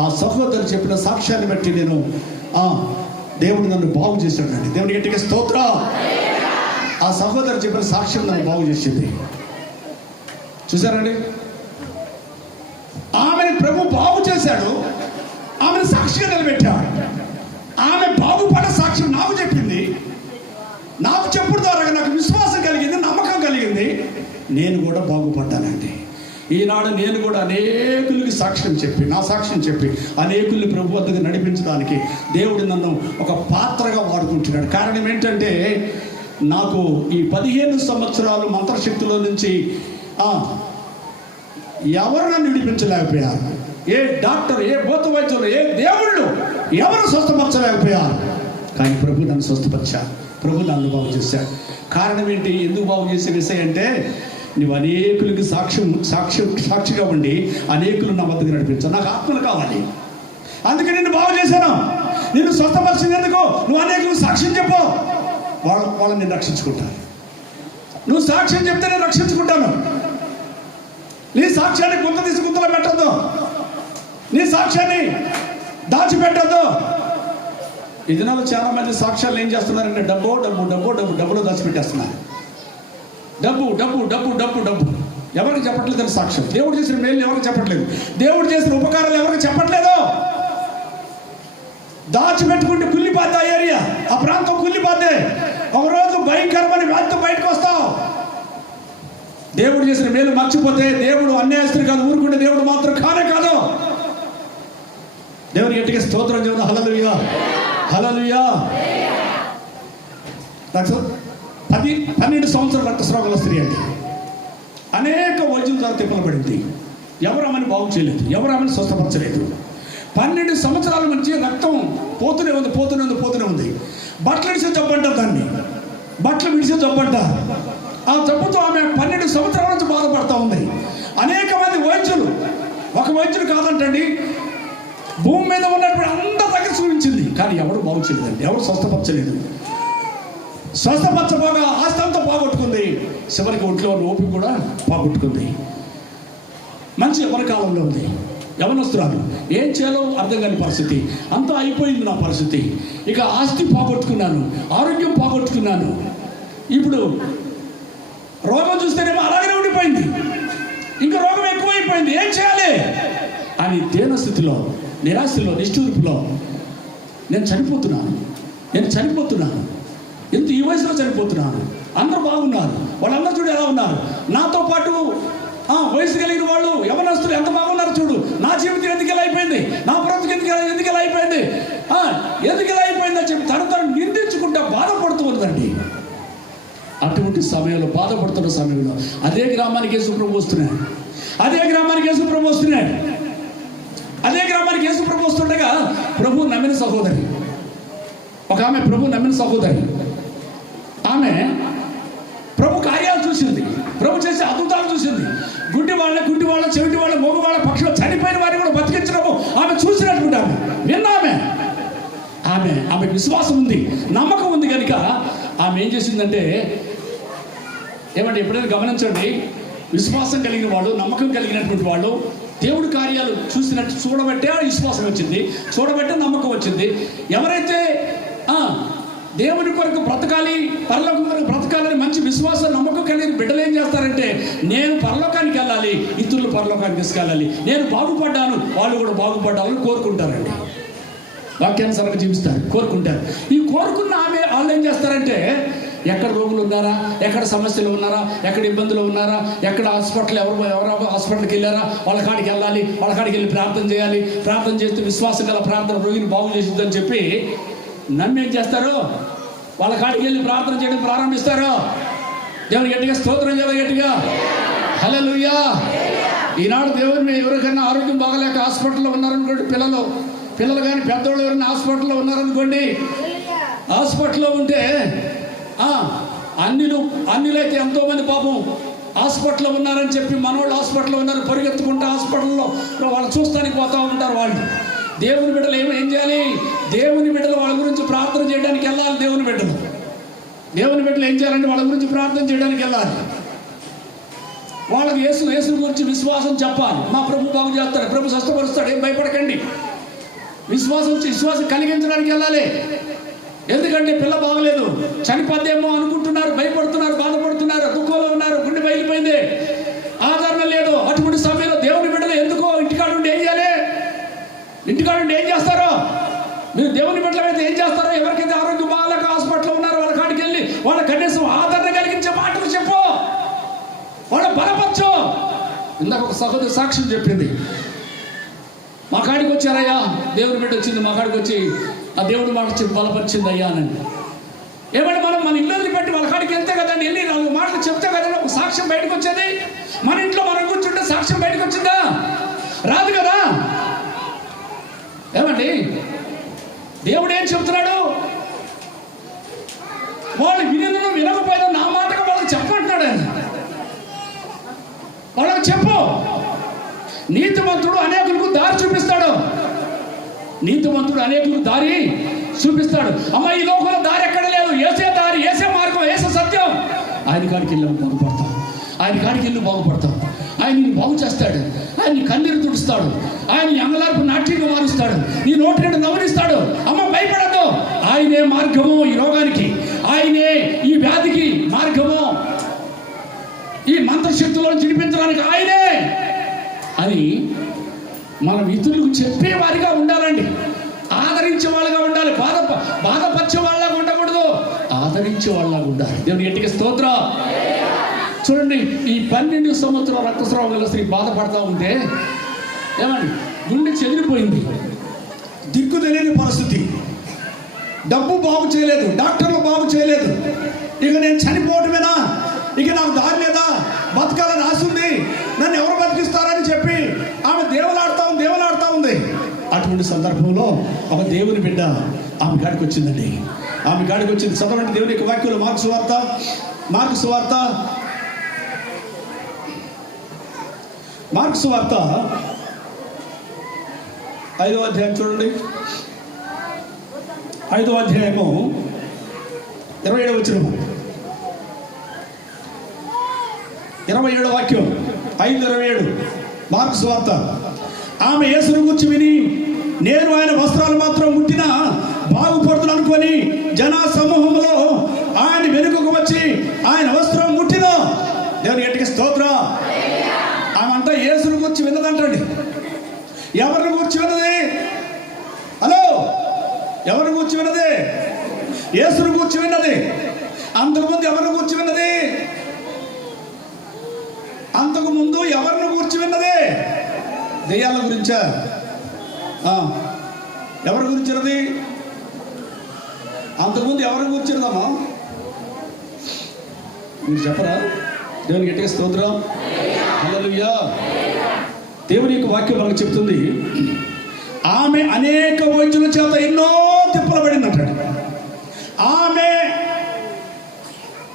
ఆ సహోదరు చెప్పిన సాక్ష్యాన్ని బట్టి నేను దేవుడు నన్ను బాగు చేశాడండి. దేవుని గట్టిగా స్తోత్రం. ఆ సహోదరు చెప్పిన సాక్ష్యం నన్ను బాగు చేసింది. చూసారండి, ఆమెను ప్రభు బాగు చేశాడు, ఆమెను సాక్షిగా నిలబెట్టాడు. ఆమె బాగుపడ్డ సాక్ష్యం నాకు చెప్పింది, నాకు చెప్పుడు ద్వారా నాకు విశ్వాసం కలిగింది, నమ్మకం కలిగింది, నేను కూడా బాగుపడ్డానండి. ఈనాడు నేను కూడా అనేకులకి నా సాక్ష్యం చెప్పి అనేకుల్ని ప్రభు వద్దకు నడిపించడానికి దేవుడు నన్ను ఒక పాత్రగా వాడుకుంటున్నాడు. కారణం ఏంటంటే నాకు ఈ 15 సంవత్సరాలు మంత్రశక్తిలో నుంచి ఎవరు నన్ను విడిపించలేకపోయారు. ఏ డాక్టర్, ఏ భూత వైద్యులు, ఏ దేవుళ్ళు ఎవరు స్వస్థపరచలేకపోయారు. కానీ ప్రభు నన్ను స్వస్థపరిచాడు, ప్రభు నన్ను బాగు చేశాడు. కారణం ఏంటి? ఎందుకు బాగు చేసే విషయం అంటే నువ్వు అనేకులకి సాక్షిగా ఉండి అనేకులు నా వద్దకు నడిపించావు. నాకు ఆత్మలు కావాలి, అందుకే నిన్ను బాగు చేశాను. నిన్ను స్వస్థపరిచినందుకు నువ్వు అనేకులకు సాక్ష్యం చెప్పు, వాళ్ళని నేను రక్షించుకుంటాను. నువ్వు సాక్ష్యం చెప్తే నేను రక్షించుకుంటాను. నీ సాక్ష్యాన్ని గుంతలో పెట్టద్దు, నీ సాక్ష్యాన్ని దాచిపెట్టద్దు. ఈ దినాలు చాలా మంది సాక్ష్యాలు ఏం చేస్తున్నారంటే డబ్బులో దాచిపెట్టేస్తున్నారు. డబ్బు ఎవరికి చెప్పట్లేదు సాక్ష్యం. దేవుడు చేసిన మేలు ఎవరికి చెప్పట్లేదు, దేవుడు చేసిన ఉపకారాలు ఎవరికి చెప్పట్లేదు. దాచిపెట్టుకుంటే కుళ్ళిపోద్ది ఆ ఏరియా, ఆ ప్రాంతం కుళ్ళిపోద్ది. ఒకరోజు భయంకరమైన వ్యాధితో బయటకు వస్తావు. దేవుడు చేసిన మేలు మర్చిపోతే దేవుడు అన్యాయస్తుడు కాదు, ఊరుకుంటే దేవుడు మాత్రం కానే కాదు. దేవుని గట్టిగా స్తోత్రం చెబుతా. హల్లెలూయా, హల్లెలూయా. 12 సంవత్సరాల రక్తస్రావాల స్త్రీ అండి. అనేక వైద్యుల ద్వారా తిప్పలు పడింది. ఎవరు ఆమెను బాగు చేయలేదు, ఎవరు ఆమెను స్వస్థపరచలేదు. 12 సంవత్సరాల నుంచి రక్తం పోతూనే ఉంది. బట్టలు విడిసే జబ్బంటారు, దాన్ని బట్టలు విడిసే జబ్బంటారు. ఆ జబ్బుతో ఆమె 12 సంవత్సరాల నుంచి బాధపడుతూ ఉంది. అనేక మంది వైద్యులు, ఒక వైద్యులు కాదంటండి, భూమి మీద ఉన్నటువంటి అందరి దగ్గర చూపించింది, కానీ ఎవరు బాగు చేయలేదండి, ఎవరు స్వస్థపరచలేదు. స్వస్థపరచబోగా ఆస్తంతా పోగొట్టుకుంది. చివరికి ఒంట్లో ఓపిక కూడా పోగొట్టుకుంది. మంచి ఎవరి కాలంలో ఉంది, యవనస్తురాలు, ఏం చేయాలో అర్థం కాని పరిస్థితి. అంతా అయిపోయింది నా పరిస్థితి. ఇక ఆస్తి పోగొట్టుకున్నాను, ఆరోగ్యం పోగొట్టుకున్నాను, ఇప్పుడు రోగం చూస్తేనేమో అలాగే ఉండిపోయింది, ఇంకా రోగం ఎక్కువైపోయింది, ఏం చేయాలి అని దీనస్థితిలో, నిరాశలో, నిష్ఠూర్పులో నేను చనిపోతున్నాను, ఎంత ఈ వయసులో చనిపోతున్నాను. అందరూ బాగున్నారు, వాళ్ళందరూ చూడు ఎలా ఉన్నారు. నాతో పాటు వయసు కలిగిన వాళ్ళు, యవనస్తులు ఎంత బాగున్నారు చూడు. నా జీవితం ఎందుకు ఎలా అయిపోయింది, నా బ్రతుకు ఎందుకు ఎలా అయిపోయింది, ఎందుకు ఎలా అయిపోయింది అని చెప్పి తను నిందించుకుంటా బాధపడుతూ ఉందండి. అటువంటి సమయంలో, బాధపడుతున్న సమయంలో అదే గ్రామానికి యేసుప్రభు వస్తున్నాడు. అదే గ్రామానికి యేసుప్రభు వస్తుండగా ప్రభు నమ్మిన సహోదరి, ఒక ఆమె ప్రభు నమ్మిన సహోదరి, ఆమె ప్రభు కార్యాలు చూసింది, ప్రభు చేసే అద్భుతాలు చూసింది. గుడ్డి వాళ్ళ చెవిటి వాళ్ళ మోగు వాళ్ళ పక్షులు చనిపోయిన వారిని కూడా బతికించడము ఆమె చూసినటువంటి ఆమె విన్నామె. ఆమెకు విశ్వాసం ఉంది, నమ్మకం ఉంది కనుక ఆమె ఏం చేసిందంటే, ఏమంటే ఎప్పుడైనా గమనించండి, విశ్వాసం కలిగిన వాళ్ళు, నమ్మకం కలిగినటువంటి వాళ్ళు దేవుడి కార్యాలు చూడబట్టే విశ్వాసం వచ్చింది, చూడబట్టే నమ్మకం వచ్చింది. ఎవరైతే దేవుడి కొరకు బ్రతకాలి, పరలోకం కొరకు బ్రతకాలని మంచి విశ్వాసం, నమ్మకం కలిగిన బిడ్డలు ఏం చేస్తారంటే, నేను పరలోకానికి వెళ్ళాలి, ఇతరులు పరలోకానికి తీసుకెళ్ళాలి, నేను బాగుపడ్డాను, వాళ్ళు కూడా బాగుపడ్డాలని కోరుకుంటారండి. వాక్యానుసారంగా జీవిస్తారు, కోరుకుంటారు. ఈ కోరుకున్న వాళ్ళు ఏం చేస్తారంటే, ఎక్కడ రోగులు ఉన్నారా, ఎక్కడ సమస్యలు ఉన్నారా, ఎక్కడ ఇబ్బందులు ఉన్నారా, ఎక్కడ హాస్పిటల్ ఎవరు హాస్పిటల్కి వెళ్ళారా, వాళ్ళ కాడికి వెళ్ళాలి, వాళ్ళ కాడికి వెళ్ళి ప్రార్థన చేయాలి, ప్రార్థన చేస్తే విశ్వాసం గల ప్రార్థన రోగిని బాగు చేసిద్దని చెప్పి నమ్మి ఏం చేస్తారు, వాళ్ళ కాడికి వెళ్ళి ప్రార్థన చేయడం ప్రారంభిస్తారు. దేవుని గట్టిగా స్తోత్రం చేయాలి, గట్టిగా హల్లెలూయా. ఈనాడు దేవుని ఎవరికైనా ఆరోగ్యం బాగలేక హాస్పిటల్లో ఉన్నారనుకోండి, పిల్లలు కానీ పెద్దవాళ్ళు ఎవరైనా హాస్పిటల్లో ఉన్నారనుకోండి, హాస్పిటల్లో ఉంటే అన్యులైతే ఎంతోమంది పాపం హాస్పిటల్లో ఉన్నారని చెప్పి మనవాళ్ళు హాస్పిటల్లో ఉన్నారు పరిగెత్తుకుంటూ హాస్పిటల్లో వాళ్ళు చూస్తానికి పోతూ ఉంటారు. వాళ్ళు దేవుని బిడ్డలు ఏం చేయాలి, దేవుని బిడ్డలు వాళ్ళ గురించి ప్రార్థన చేయడానికి వెళ్ళాలి. దేవుని బిడ్డలు ఏం చేయాలంటే వాళ్ళ గురించి ప్రార్థన చేయడానికి వెళ్ళాలి. వాళ్ళకి యేసు గురించి విశ్వాసం చెప్పాలి. మా ప్రభు బాగు చేస్తాడు, ప్రభు స్వస్థపరుస్తాడు, ఏం భయపడకండి. విశ్వాసం కలిగించడానికి వెళ్ళాలి. ఎందుకంటే పిల్ల బాగలేదు, చనిపోద్దేమో అనుకుంటున్నారు, భయపడుతున్నారు, బాధపడుతున్నారు, దుఃఖంలో ఉన్నారు, గుండె బయలుపోయింది, ఆదరణ లేదు. అటువంటి సమయంలో దేవుని బిడ్డలు ఎందుకో ఇంటికాడ ఉండి ఏం చేయాలి, ఇంటికాడ ఉండి ఏం చేస్తారో, మీరు దేవుని బిడ్డలు అయితే ఏం చేస్తారో, ఎవరికైతే ఆరోగ్యం బాగాలేక హాస్పిటల్లో ఉన్నారో వాళ్ళ కాడికి వెళ్ళి వాళ్ళ కనీసం ఆదరణ కలిగించే మాటలు చెప్పు, వాళ్ళ బలపరచు. ఇందాక ఒక సహోదరి సాక్ష్యం చెప్పింది, మా కాడికి వచ్చారయ్యా, దేవుని బిడ్డ వచ్చింది, మా కాడికి వచ్చి ఆ దేవుడు మాట చెప్పి బలపరిచింది అయ్యా అని. ఏమంటే మనం మన ఇల్లు పెట్టి వాళ్ళ కాడికి వెళ్తే కదండి, వెళ్ళి 4 మాటలు చెప్తే కదండి ఒక సాక్ష్యం బయటకు వచ్చేది. మన ఇంట్లో మనం కూర్చుంటే సాక్ష్యం బయటకు వచ్చిందా, రాదు కదా. ఏమండి దేవుడు ఏం చెప్తున్నాడు, వాళ్ళు వినకపోయినా నా మాటగా వాళ్ళకి చెప్పంటున్నాడు ఆయన. వాళ్ళకి చెప్పు. నీతిమంతుడు అనేకులకు దారి చూపిస్తాడు, అమ్మ ఈ లోకంలో దారి ఎక్కడ లేదు, ఏసే దారి, ఏసే మార్గం, ఏసే సత్యం. ఆయన కాడికి వెళ్ళి బాగుపడతాం, ఆయన నిన్ను బాగు చేస్తాడు, ఆయన నీ కన్నీరు తుడుస్తాడు, ఆయన అంగలార్పు నాట్యంగా మారుస్తాడు, నీ నోటి నుండి నవ్వునిస్తాడు. అమ్మ భయపడద్దు, ఆయనే మార్గము ఈ రోగానికి, ఆయనే ఈ వ్యాధికి మార్గము, ఈ మంత్రశక్తులను చిడిపించడానికి ఆయనే అని మనం ఇతరులకు చెప్పేవారిగా ఉండాలండి. ఆదరించే వాళ్ళగా ఉండాలి, బాధపరిచే వాళ్ళగా ఉండకూడదు, ఆదరించే వాళ్ళగా ఉండాలి. దేవుని గట్టిగా స్తోత్రం. చూడండి, ఈ 12 సంవత్సరాల రక్తస్రావం గల స్త్రీ బాధపడతా ఉంటే ఏమండి గుండె చెదిరిపోయింది, దిక్కు తెలియని పరిస్థితి, డబ్బు బాగు చేయలేదు, డాక్టర్లు బాగు చేయలేదు, ఇక నేను చనిపోవటమేనా, ఇక నాకు దారి లేదా, బతకాలని ఆశ ఉంది, నన్ను ఎవరు బతికిస్తారని చెప్పి ఆమె దేవులాడుతా ఉంది. అటువంటి సందర్భంలో ఒక దేవుని బిడ్డ ఆమె కాడికి వచ్చిందండి. చదవండి దేవుని యొక్క వాక్యంలో మార్కు సువార్త మార్క్స్ వార్త 5వ అధ్యాయం చూడండి. 5వ అధ్యాయము 27వ వచనము, 27వ వాక్యం, 5:27 మార్క్స్ వార్త. ఆమె యేసును గూర్చి విని, నేను ఆయన వస్త్రాలు మాత్రం ముట్టినా బాగుపడుతుంది అనుకొని జన సమూహంలో ఆయన వెనుకకు వచ్చి ఆయన వస్త్రం ముట్టిన. దేవుని గట్టిగా స్తోత్రం. ఆమె అంట యేసును గూర్చి విన్నదంటండి. ఎవరిని గూర్చి విన్నది? హలో, ఎవరిని గూర్చి విన్నది? యేసును గూర్చి విన్నది. అంతకుముందు ఎవరిని గూర్చి విన్నది? అంతకుముందు ఎవరిని గూర్చి విన్నది? దెయ్యాల గురించా? ఎవరి గురించి విన్నది? అంతకుముందు ఎవరిని గూర్చి విన్నదమ్మా? మీరు చెప్పరా? దేవుని గట్టిగా స్తోత్రం. హల్లెలూయా. దేవుని యొక్క వాక్యం మనకు చెప్తుంది, ఆమె అనేక వైద్యుల చేత ఎన్నో తిప్పలబడిందంట. ఆమె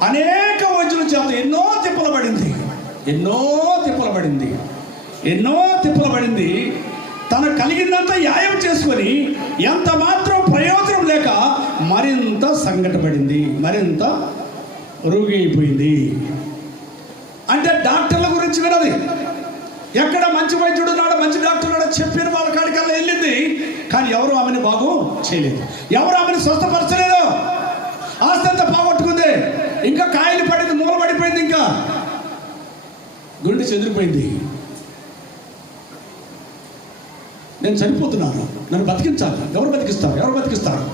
అనేక వైద్యుల చేత ఎన్నో తిప్పలబడింది. తన కలిగిందంతా యాయం చేసుకొని ఎంత మాత్రం ప్రయోజనం లేక మరింత సంకటపడింది, మరింత రోగి అయిపోయింది. అంటే డాక్టర్ల గురించి వినది. ఎక్కడ మంచి వైద్యుడు ఉన్నాడో, మంచి డాక్టర్ ఉన్నాడో చెప్పిన వాళ్ళ కాడికల్లా వెళ్ళింది. కానీ ఎవరు ఆమెను బాగు చేయలేదు, ఎవరు ఆమెను స్వస్థపరచలేదు. ఆస్తి అంతా పోగొట్టుకుంది, ఇంకా కాయలు పడింది, మూల పడిపోయింది, ఇంకా గుండె చెదిరిపోయింది. నేను చనిపోతున్నాను, నన్ను బతికించాలి. ఎవరు బతికిస్తారు?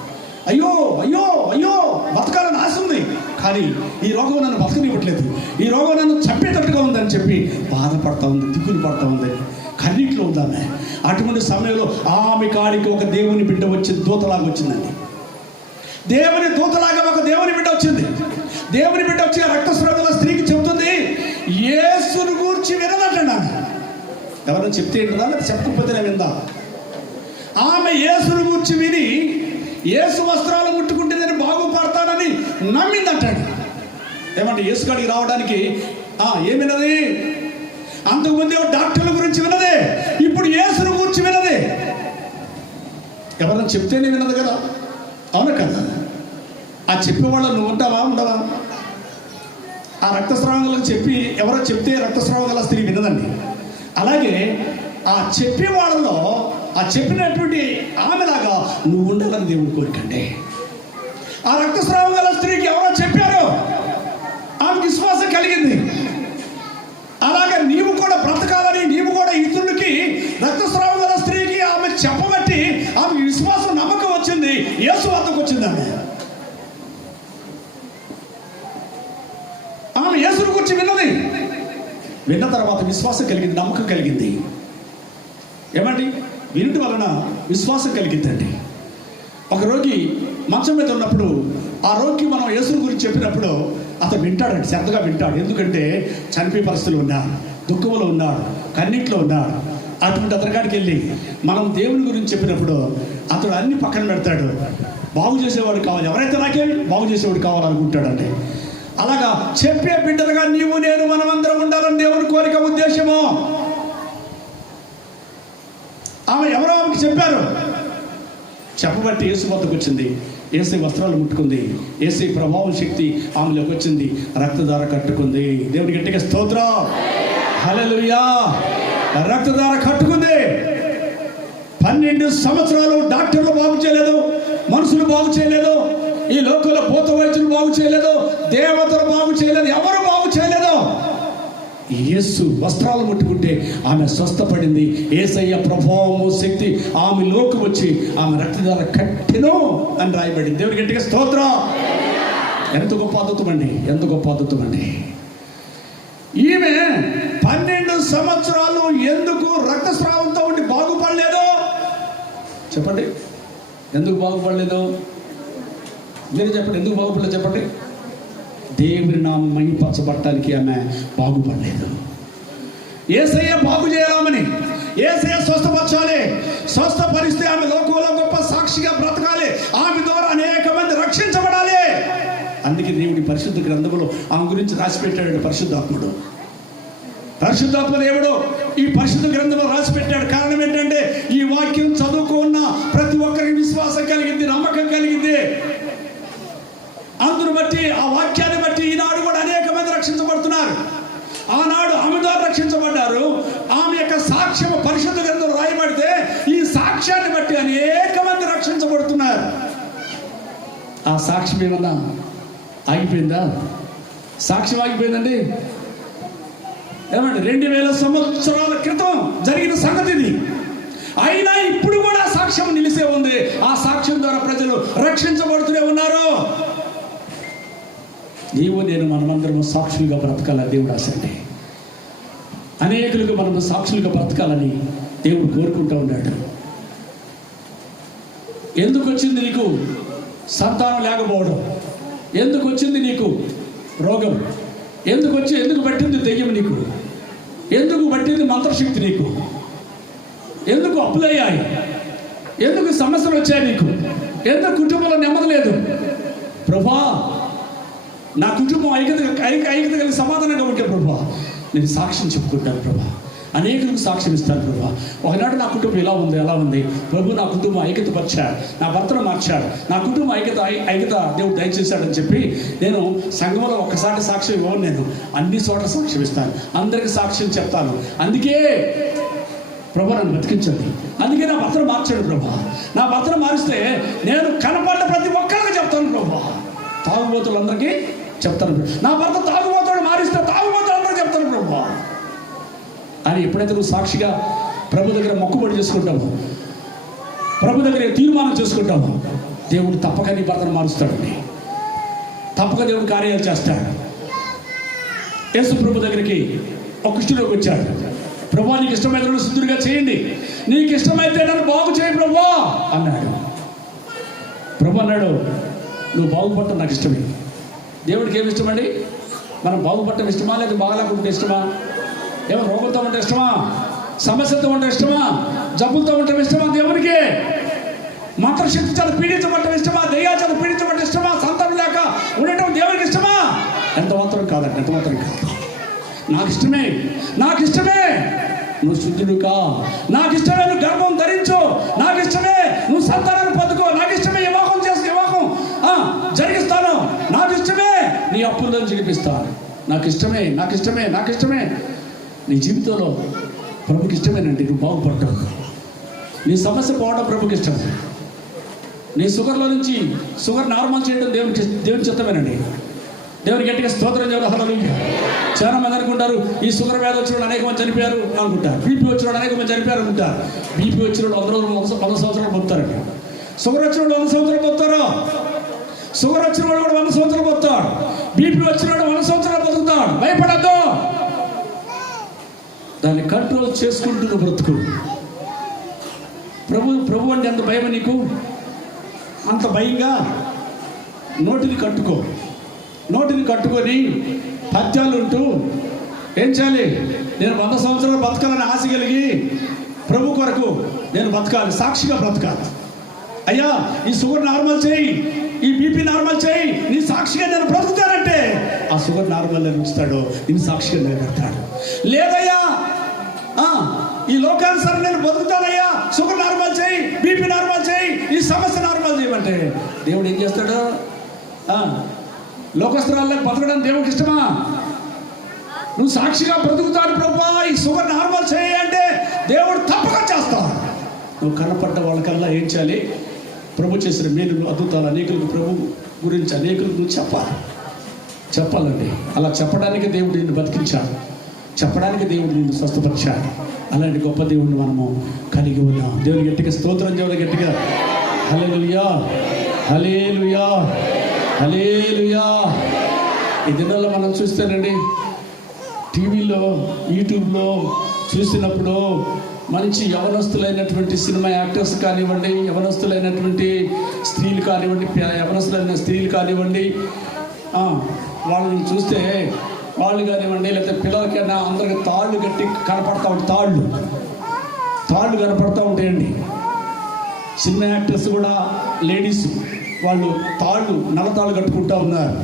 అయ్యో అయ్యో అయ్యో, బతకాలని ఆశ ఉంది, కానీ ఈ రోగం నన్ను బతకనివ్వట్లేదు, ఈ రోగం నన్ను చంపేటట్టుగా ఉందని చెప్పి బాధపడతా ఉంది, దిగులు పడతా ఉంది, కన్నీటిలో ఉందామె. అటువంటి సమయంలో ఆమె కాడికి ఒక దేవుని బిడ్డ వచ్చి దూతలాగా వచ్చిందండి. దేవుని దూతలాగా ఒక దేవుని బిడ్డ వచ్చింది. దేవుని బిడ్డ వచ్చి ఆ రక్తస్రావం స్త్రీకి చెబుతుంది, యేసును గూర్చి వినదట. ఎవరైనా చెప్తే ఏంటదా, చెప్పకపోతేనే విందా? ఆమె యేసును గూర్చి విని యేసు వస్త్రాలు ముట్టుకుంటే నేను బాగుపడతానని నమ్మిందంటాడు. ఏమంటే యేసు కాడికి రావడానికి ఏమిన్నది? అంతకుముందు డాక్టర్ల గురించి విన్నదే, ఇప్పుడు యేసును గురించి విన్నదే. ఎవరైనా చెప్తేనే విన్నది కదా, అవునా కదా? ఆ చెప్పేవాళ్ళు నువ్వు ఉంటావా, ఉండవా? ఆ రక్తస్రావం చెప్పి ఎవరో చెప్తే రక్తస్రావం గల స్త్రీ విన్నదండి. అలాగే ఆ చెప్పే వాళ్ళలో ఆ చెప్పినటువంటి ఆమెలాగా నువ్వు ఉండాలని దేవుని కోరికండి. ఆ రక్తస్రావం గల స్త్రీకి ఎవరో చెప్పారో ఆమెకు విశ్వాసం కలిగింది. అలాగే నీవు కూడా బ్రతకాలని, నీవు కూడా ఇతరులకి, రక్తస్రావం గల స్త్రీకి ఆమె చెప్పబట్టి ఆమెకి విశ్వాసం, నమ్మకం వచ్చింది. యేసు వద్దకు వచ్చింది. ఆమె యేసుని గురించి విన్నది. విన్న తర్వాత విశ్వాసం కలిగింది, నమ్మకం కలిగింది. ఏమండి? వినటి వలన విశ్వాసం కలిగిందండి. ఒక రోగి మంచం మీద ఉన్నప్పుడు ఆ రోగికి మనం యేసుని గురించి చెప్పినప్పుడు అతను వింటాడండి, శ్రద్ధగా వింటాడు. ఎందుకంటే చనిపోయే పరిస్థితులు ఉన్నాడు, దుఃఖంలో ఉన్నాడు, కన్నీటిలో ఉన్నాడు. అటువంటి అతనికాడికి వెళ్ళి మనం దేవుని గురించి చెప్పినప్పుడు అతడు అన్ని పక్కన పెడతాడు. బాగు చేసేవాడు కావాలి, ఎవరైతే నాకేమి బాగు చేసేవాడు కావాలనుకుంటాడండి. అలాగా చెప్పే బిడ్డలుగా నీవు నేను మనమందరం ఉండాలని దేవుని కోరిక, ఉద్దేశము. ఆమె ఎవరో ఆమెకి చెప్పారు, చెప్పబట్టి యేసు వద్దకు వచ్చింది. యేసు వస్త్రాలు ముట్టుకుంది, యేసు ప్రభావం శక్తి ఆమెలోకి వచ్చింది, రక్తధార కట్టుకుంది. దేవుని గట్టిగా స్తోత్రం. హల్లెలూయా. రక్తధార కట్టుకుంది. 12 సంవత్సరాలు డాక్టర్లు బాగు చేయలేదు, మనుషులు బాగు చేయలేదు, ఈ లోకంలో భూత వైద్యులు బాగు చేయలేదు, దేవతలు బాగు చేయలేదు, ఎవరు బాగు చేయలేదు. యేసు వస్త్రాలు ముట్టుకుంటే ఆమె స్వస్థపడింది. యేసయ్య ప్రభావము శక్తి ఆమెలోకి వచ్చి ఆమె రక్తధార కట్టెను అని రాయబడింది. దేవుడి గట్టిగా స్తోత్రం. ఎంత గొప్ప అద్భుతం అండి, ఎంత గొప్ప అద్భుతం అండి. ఈమె 12 సంవత్సరాలు ఎందుకు రక్తస్రావంతో ఉండి బాగుపడలేదు? చెప్పండి, ఎందుకు బాగుపడలేదు? మీరు చెప్పండి, ఎందుకు బాగుపడలేదు చెప్పండి. దేవుని నామం మహిమపరచబడటానికి ఆమె బాగుపడలేదు. యేసయ్య బాగు చేయాలని, యేసయ్య స్వస్థపరచాలి. స్వస్థపరిస్తే ఆమె లోకంలో గొప్ప సాక్షిగా బ్రతకాలి, ఆమె ద్వారా అనేక మంది రక్షించబడాలి. అందుకే దేవుడి పరిశుద్ధ గ్రంథంలో ఆమె గురించి రాసిపెట్టాడు పరిశుద్ధాత్ముడు. పరిశుద్ధాత్మ దేవుడు ఈ పరిశుద్ధ గ్రంథంలో రాసి పెట్టాడు. కారణం ఏంటంటే ఈ వాక్యం చదువుకున్న ప్రతి ఒక్కరికి విశ్వాసం కలిగింది, నమ్మకం కలిగింది. అందును బట్టి, ఆ వాక్యాన్ని బట్టి ఈనాడు కూడా అనేక మంది రక్షించబడుతున్నారు. ఆనాడు ఆమె ద్వారా రక్షించబడ్డారు. ఆమె యొక్క సాక్ష్యం పరిశుద్ధ గ్రంథంలో రాయబడితే ఈ సాక్ష్యాన్ని బట్టి అనేక మంది రక్షించబడుతున్నారు. ఆ సాక్ష్యం ఏమన్నా ఆగిపోయిందా? సాక్ష్యం ఆగిపోయిందండి. ఏమండి, 2000 సంవత్సరాల క్రితం జరిగిన సంగతి ఇది. అయినా ఇప్పుడు కూడా సాక్ష్యం నిలిసే ఉంది. ఆ సాక్ష్యం ద్వారా ప్రజలు రక్షించబడుతూనే ఉన్నారు. నీవు నేను మనమందరం సాక్షులుగా బ్రతకాలని దేవుడు ఆశండి. అనేకులుగా మనం సాక్షులుగా బ్రతకాలని దేవుడు కోరుకుంటూ ఉన్నాడు. ఎందుకు వచ్చింది నీకు సంతానం లేకపోవడం? ఎందుకు వచ్చింది నీకు రోగం? ఎందుకు పట్టింది దెయ్యం నీకు? ఎందుకు పట్టింది మంత్రశక్తి నీకు? ఎందుకు అప్పులయ్యాయి? ఎందుకు సమస్యలు వచ్చాయి నీకు? ఎందుకు కుటుంబంలో నెమ్మది లేదు? ప్రభా, నా కుటుంబం ఐక్యత కలిగి సమాధానంగా ఉంటే ప్రభా నేను సాక్ష్యం చెప్పుకుంటాను ప్రభా, అనేకులకు సాక్ష్యం ఇస్తాను ప్రభా. ఒకనాడు నా కుటుంబం ఎలా ఉంది ప్రభు, నా కుటుంబం ఐక్యత పరిచాడు, నా భర్తను మార్చాడు, నా కుటుంబం ఐక్యత దేవుడు దయచేశాడని చెప్పి నేను సంఘంలో ఒక్కసారి సాక్ష్యం ఇవ్వను, నేను అన్ని చోట్ల సాక్ష్యం ఇస్తాను, అందరికీ సాక్ష్యం చెప్తాను. అందుకే ప్రభా నన్ను బతికించండి, అందుకే నా భర్తను మార్చాడు ప్రభా. నా భర్తను మారిస్తే నేను కనపడ్డ ప్రతి ఒక్కరికి చెప్తాను ప్రభా. తాగుబోతులందరికీ చెప్తాను, నా భర్త తాగుబోతుడు మారిస్తే తాగుబోతులందరూ చెప్తాను ప్రభా అని. ఎప్పుడైతే నువ్వు సాక్షిగా ప్రభు దగ్గర మొక్కుబడి చేసుకుంటావు, ప్రభు దగ్గర తీర్మానం చేసుకుంటావు, దేవుడు తప్పక నీ భర్తను మారుస్తాడండి. తప్పక దేవుడు కార్యాలు చేస్తాడు. యేసు ప్రభు దగ్గరికి ఒక కుష్ఠరోగి వచ్చాడు. ప్రభు, నీకు ఇష్టమైతే శుద్ధుడిగా చేయండి, నీకు ఇష్టమైతే నన్ను బాగు చేయి ప్రభు అన్నాడు. ప్రభు అన్నాడు, నువ్వు బాగుపడటం నాకు ఇష్టమే. దేవుడికి ఏమి ఇష్టమండి? మనం బాగుపడటం ఇష్టమా, లేదా బాగాలేకుంటే ఇష్టమా? ఏమో రోగంతో ఉంటే ఇష్టమా, సమస్యతో ఉంటే ఇష్టమా, జబ్బులతో ఉండటం ఇష్టమా దేవునికి? మంత్రశక్తి చేత పీడించబడటం ఇష్టమా, దెయ్యాల చేత పీడించబడటం ఇష్టమా, సంతానం లేక ఉండటం దేవునికి ఇష్టమా? ఎంత మాత్రం కాదండి, ఎంత మాత్రం కాదు. నాకు ఇష్టమే నువ్వు శుద్ధుడుకా, నాకు ఇష్టమే నువ్వు గర్భం ధరించు, నాకు ఇష్టమే నువ్వు సంతానాన్ని పొందుకో, నాకు ఇష్టమే వివాహం జరిగిస్తాను, నాకు ఇష్టమే నీ అప్పులను జరిపిస్తాను, నాకు ఇష్టమే. నీ జీవితంలో ప్రభుకి ఇష్టమేనండి నువ్వు బాగుపడటం. నీ సమస్య పోవడం ప్రభుకి ఇష్టం. నీ షుగర్లో నుంచి షుగర్ నార్మల్ చేయడం దేవుని చిత్తమేనండి. దేవుని గట్టిగా స్తోత్రం చేయడం. హల్లెలూయా. చాలా మంది అనుకుంటారు ఈ షుగర్ వ్యాధి వచ్చిన అనేక మంది చనిపోయారు అనుకుంటారు, బీపీ వచ్చిన అనేక మంది చనిపోయారు అనుకుంటారు. బీపీ వచ్చిన 100 సంవత్సరాలు పొందుతారండి. షుగర్ వచ్చిన 100 సంవత్సరాలు పొందుతారు. షుగర్ వచ్చిన వాడు కూడా 100 సంవత్సరాలు పొందుతాడు. బీపీ వచ్చిన వాడు 100 సంవత్సరాలు పొందుతాడు. భయపడద్దు, దాన్ని కంట్రోల్ చేసుకుంటున్న బ్రతుకు. ప్రభు అంటే ఎంత భయం నీకు? అంత భయంగా నోటిని కట్టుకొని పద్యాలు ఉంటూ ఏం చేయాలి? నేను 100 సంవత్సరాలు బతకాలని ఆశ కలిగి ప్రభు కొరకు నేను బతకాలి, సాక్షిగా బ్రతకాలి. అయ్యా, ఈ షుగర్ నార్మల్ చేయి, ఈ బీపీ నార్మల్ చేయి, నీ సాక్షిగా నేను బ్రతుకుతానంటే ఆ షుగర్ నార్మల్ ఉంచుతాడు, నేను సాక్షిగా నిలబెడతాడు. లేదయ్యా, ఈ లోకానుసారం నేను బతుకుతానయ్యా, షుగర్ నార్మల్ చేయి, బీపీ నార్మల్ చేయి, ఈ సమస్య నార్మల్ చేయమంటే దేవుడు ఏం చేస్తాడు? లోకస్త్రాల్లో బతకడం దేవుడికి ఇష్టమా? నువ్వు సాక్షిగా బ్రతుకుతాడు ప్రభా, ఈ షుగర్ నార్మల్ చేయి అంటే దేవుడు తప్పక చేస్తాడు. నువ్వు కనపడ్డ వాళ్ళకల్లా ఏం చేయాలి? ప్రభు చేసిన మేలులు, అద్భుతాలు అనేకులకు ప్రభు గురించి అనేకులకు నువ్వు చెప్పాలండి. అలా చెప్పడానికి దేవుడు నిన్ను బతికించాడు, చెప్పడానికి దేవుడు నిన్ను స్వస్థపరిచాడు. అలాంటి గొప్ప దేవుడిని మనము కలిగి ఉన్నాం. దేవుని గట్టిగా స్తోత్రం చేయాలి, గట్టిగా హల్లెలూయా, హల్లెలూయా, హల్లెలూయా. ఈ దినాల్లో మనం చూస్తేనండి, టీవీలో యూట్యూబ్లో చూసినప్పుడు మంచి యవనస్తులైనటువంటి సినిమా యాక్టర్స్ కానివ్వండి, యవనస్తులైనటువంటి స్త్రీలు కానివ్వండి, యవనస్తులైన స్త్రీలు కానివ్వండి, వాళ్ళని చూస్తే వాళ్ళు కానివ్వండి, లేకపోతే పిల్లలకైనా అందరికి తాళ్ళు కట్టి కనపడతా ఉంటాయి, తాళ్ళు కనపడతా ఉంటాయండి. సినిమా యాక్టర్స్ కూడా లేడీస్ వాళ్ళు నల్లతాళ్ళు కట్టుకుంటూ ఉన్నారు.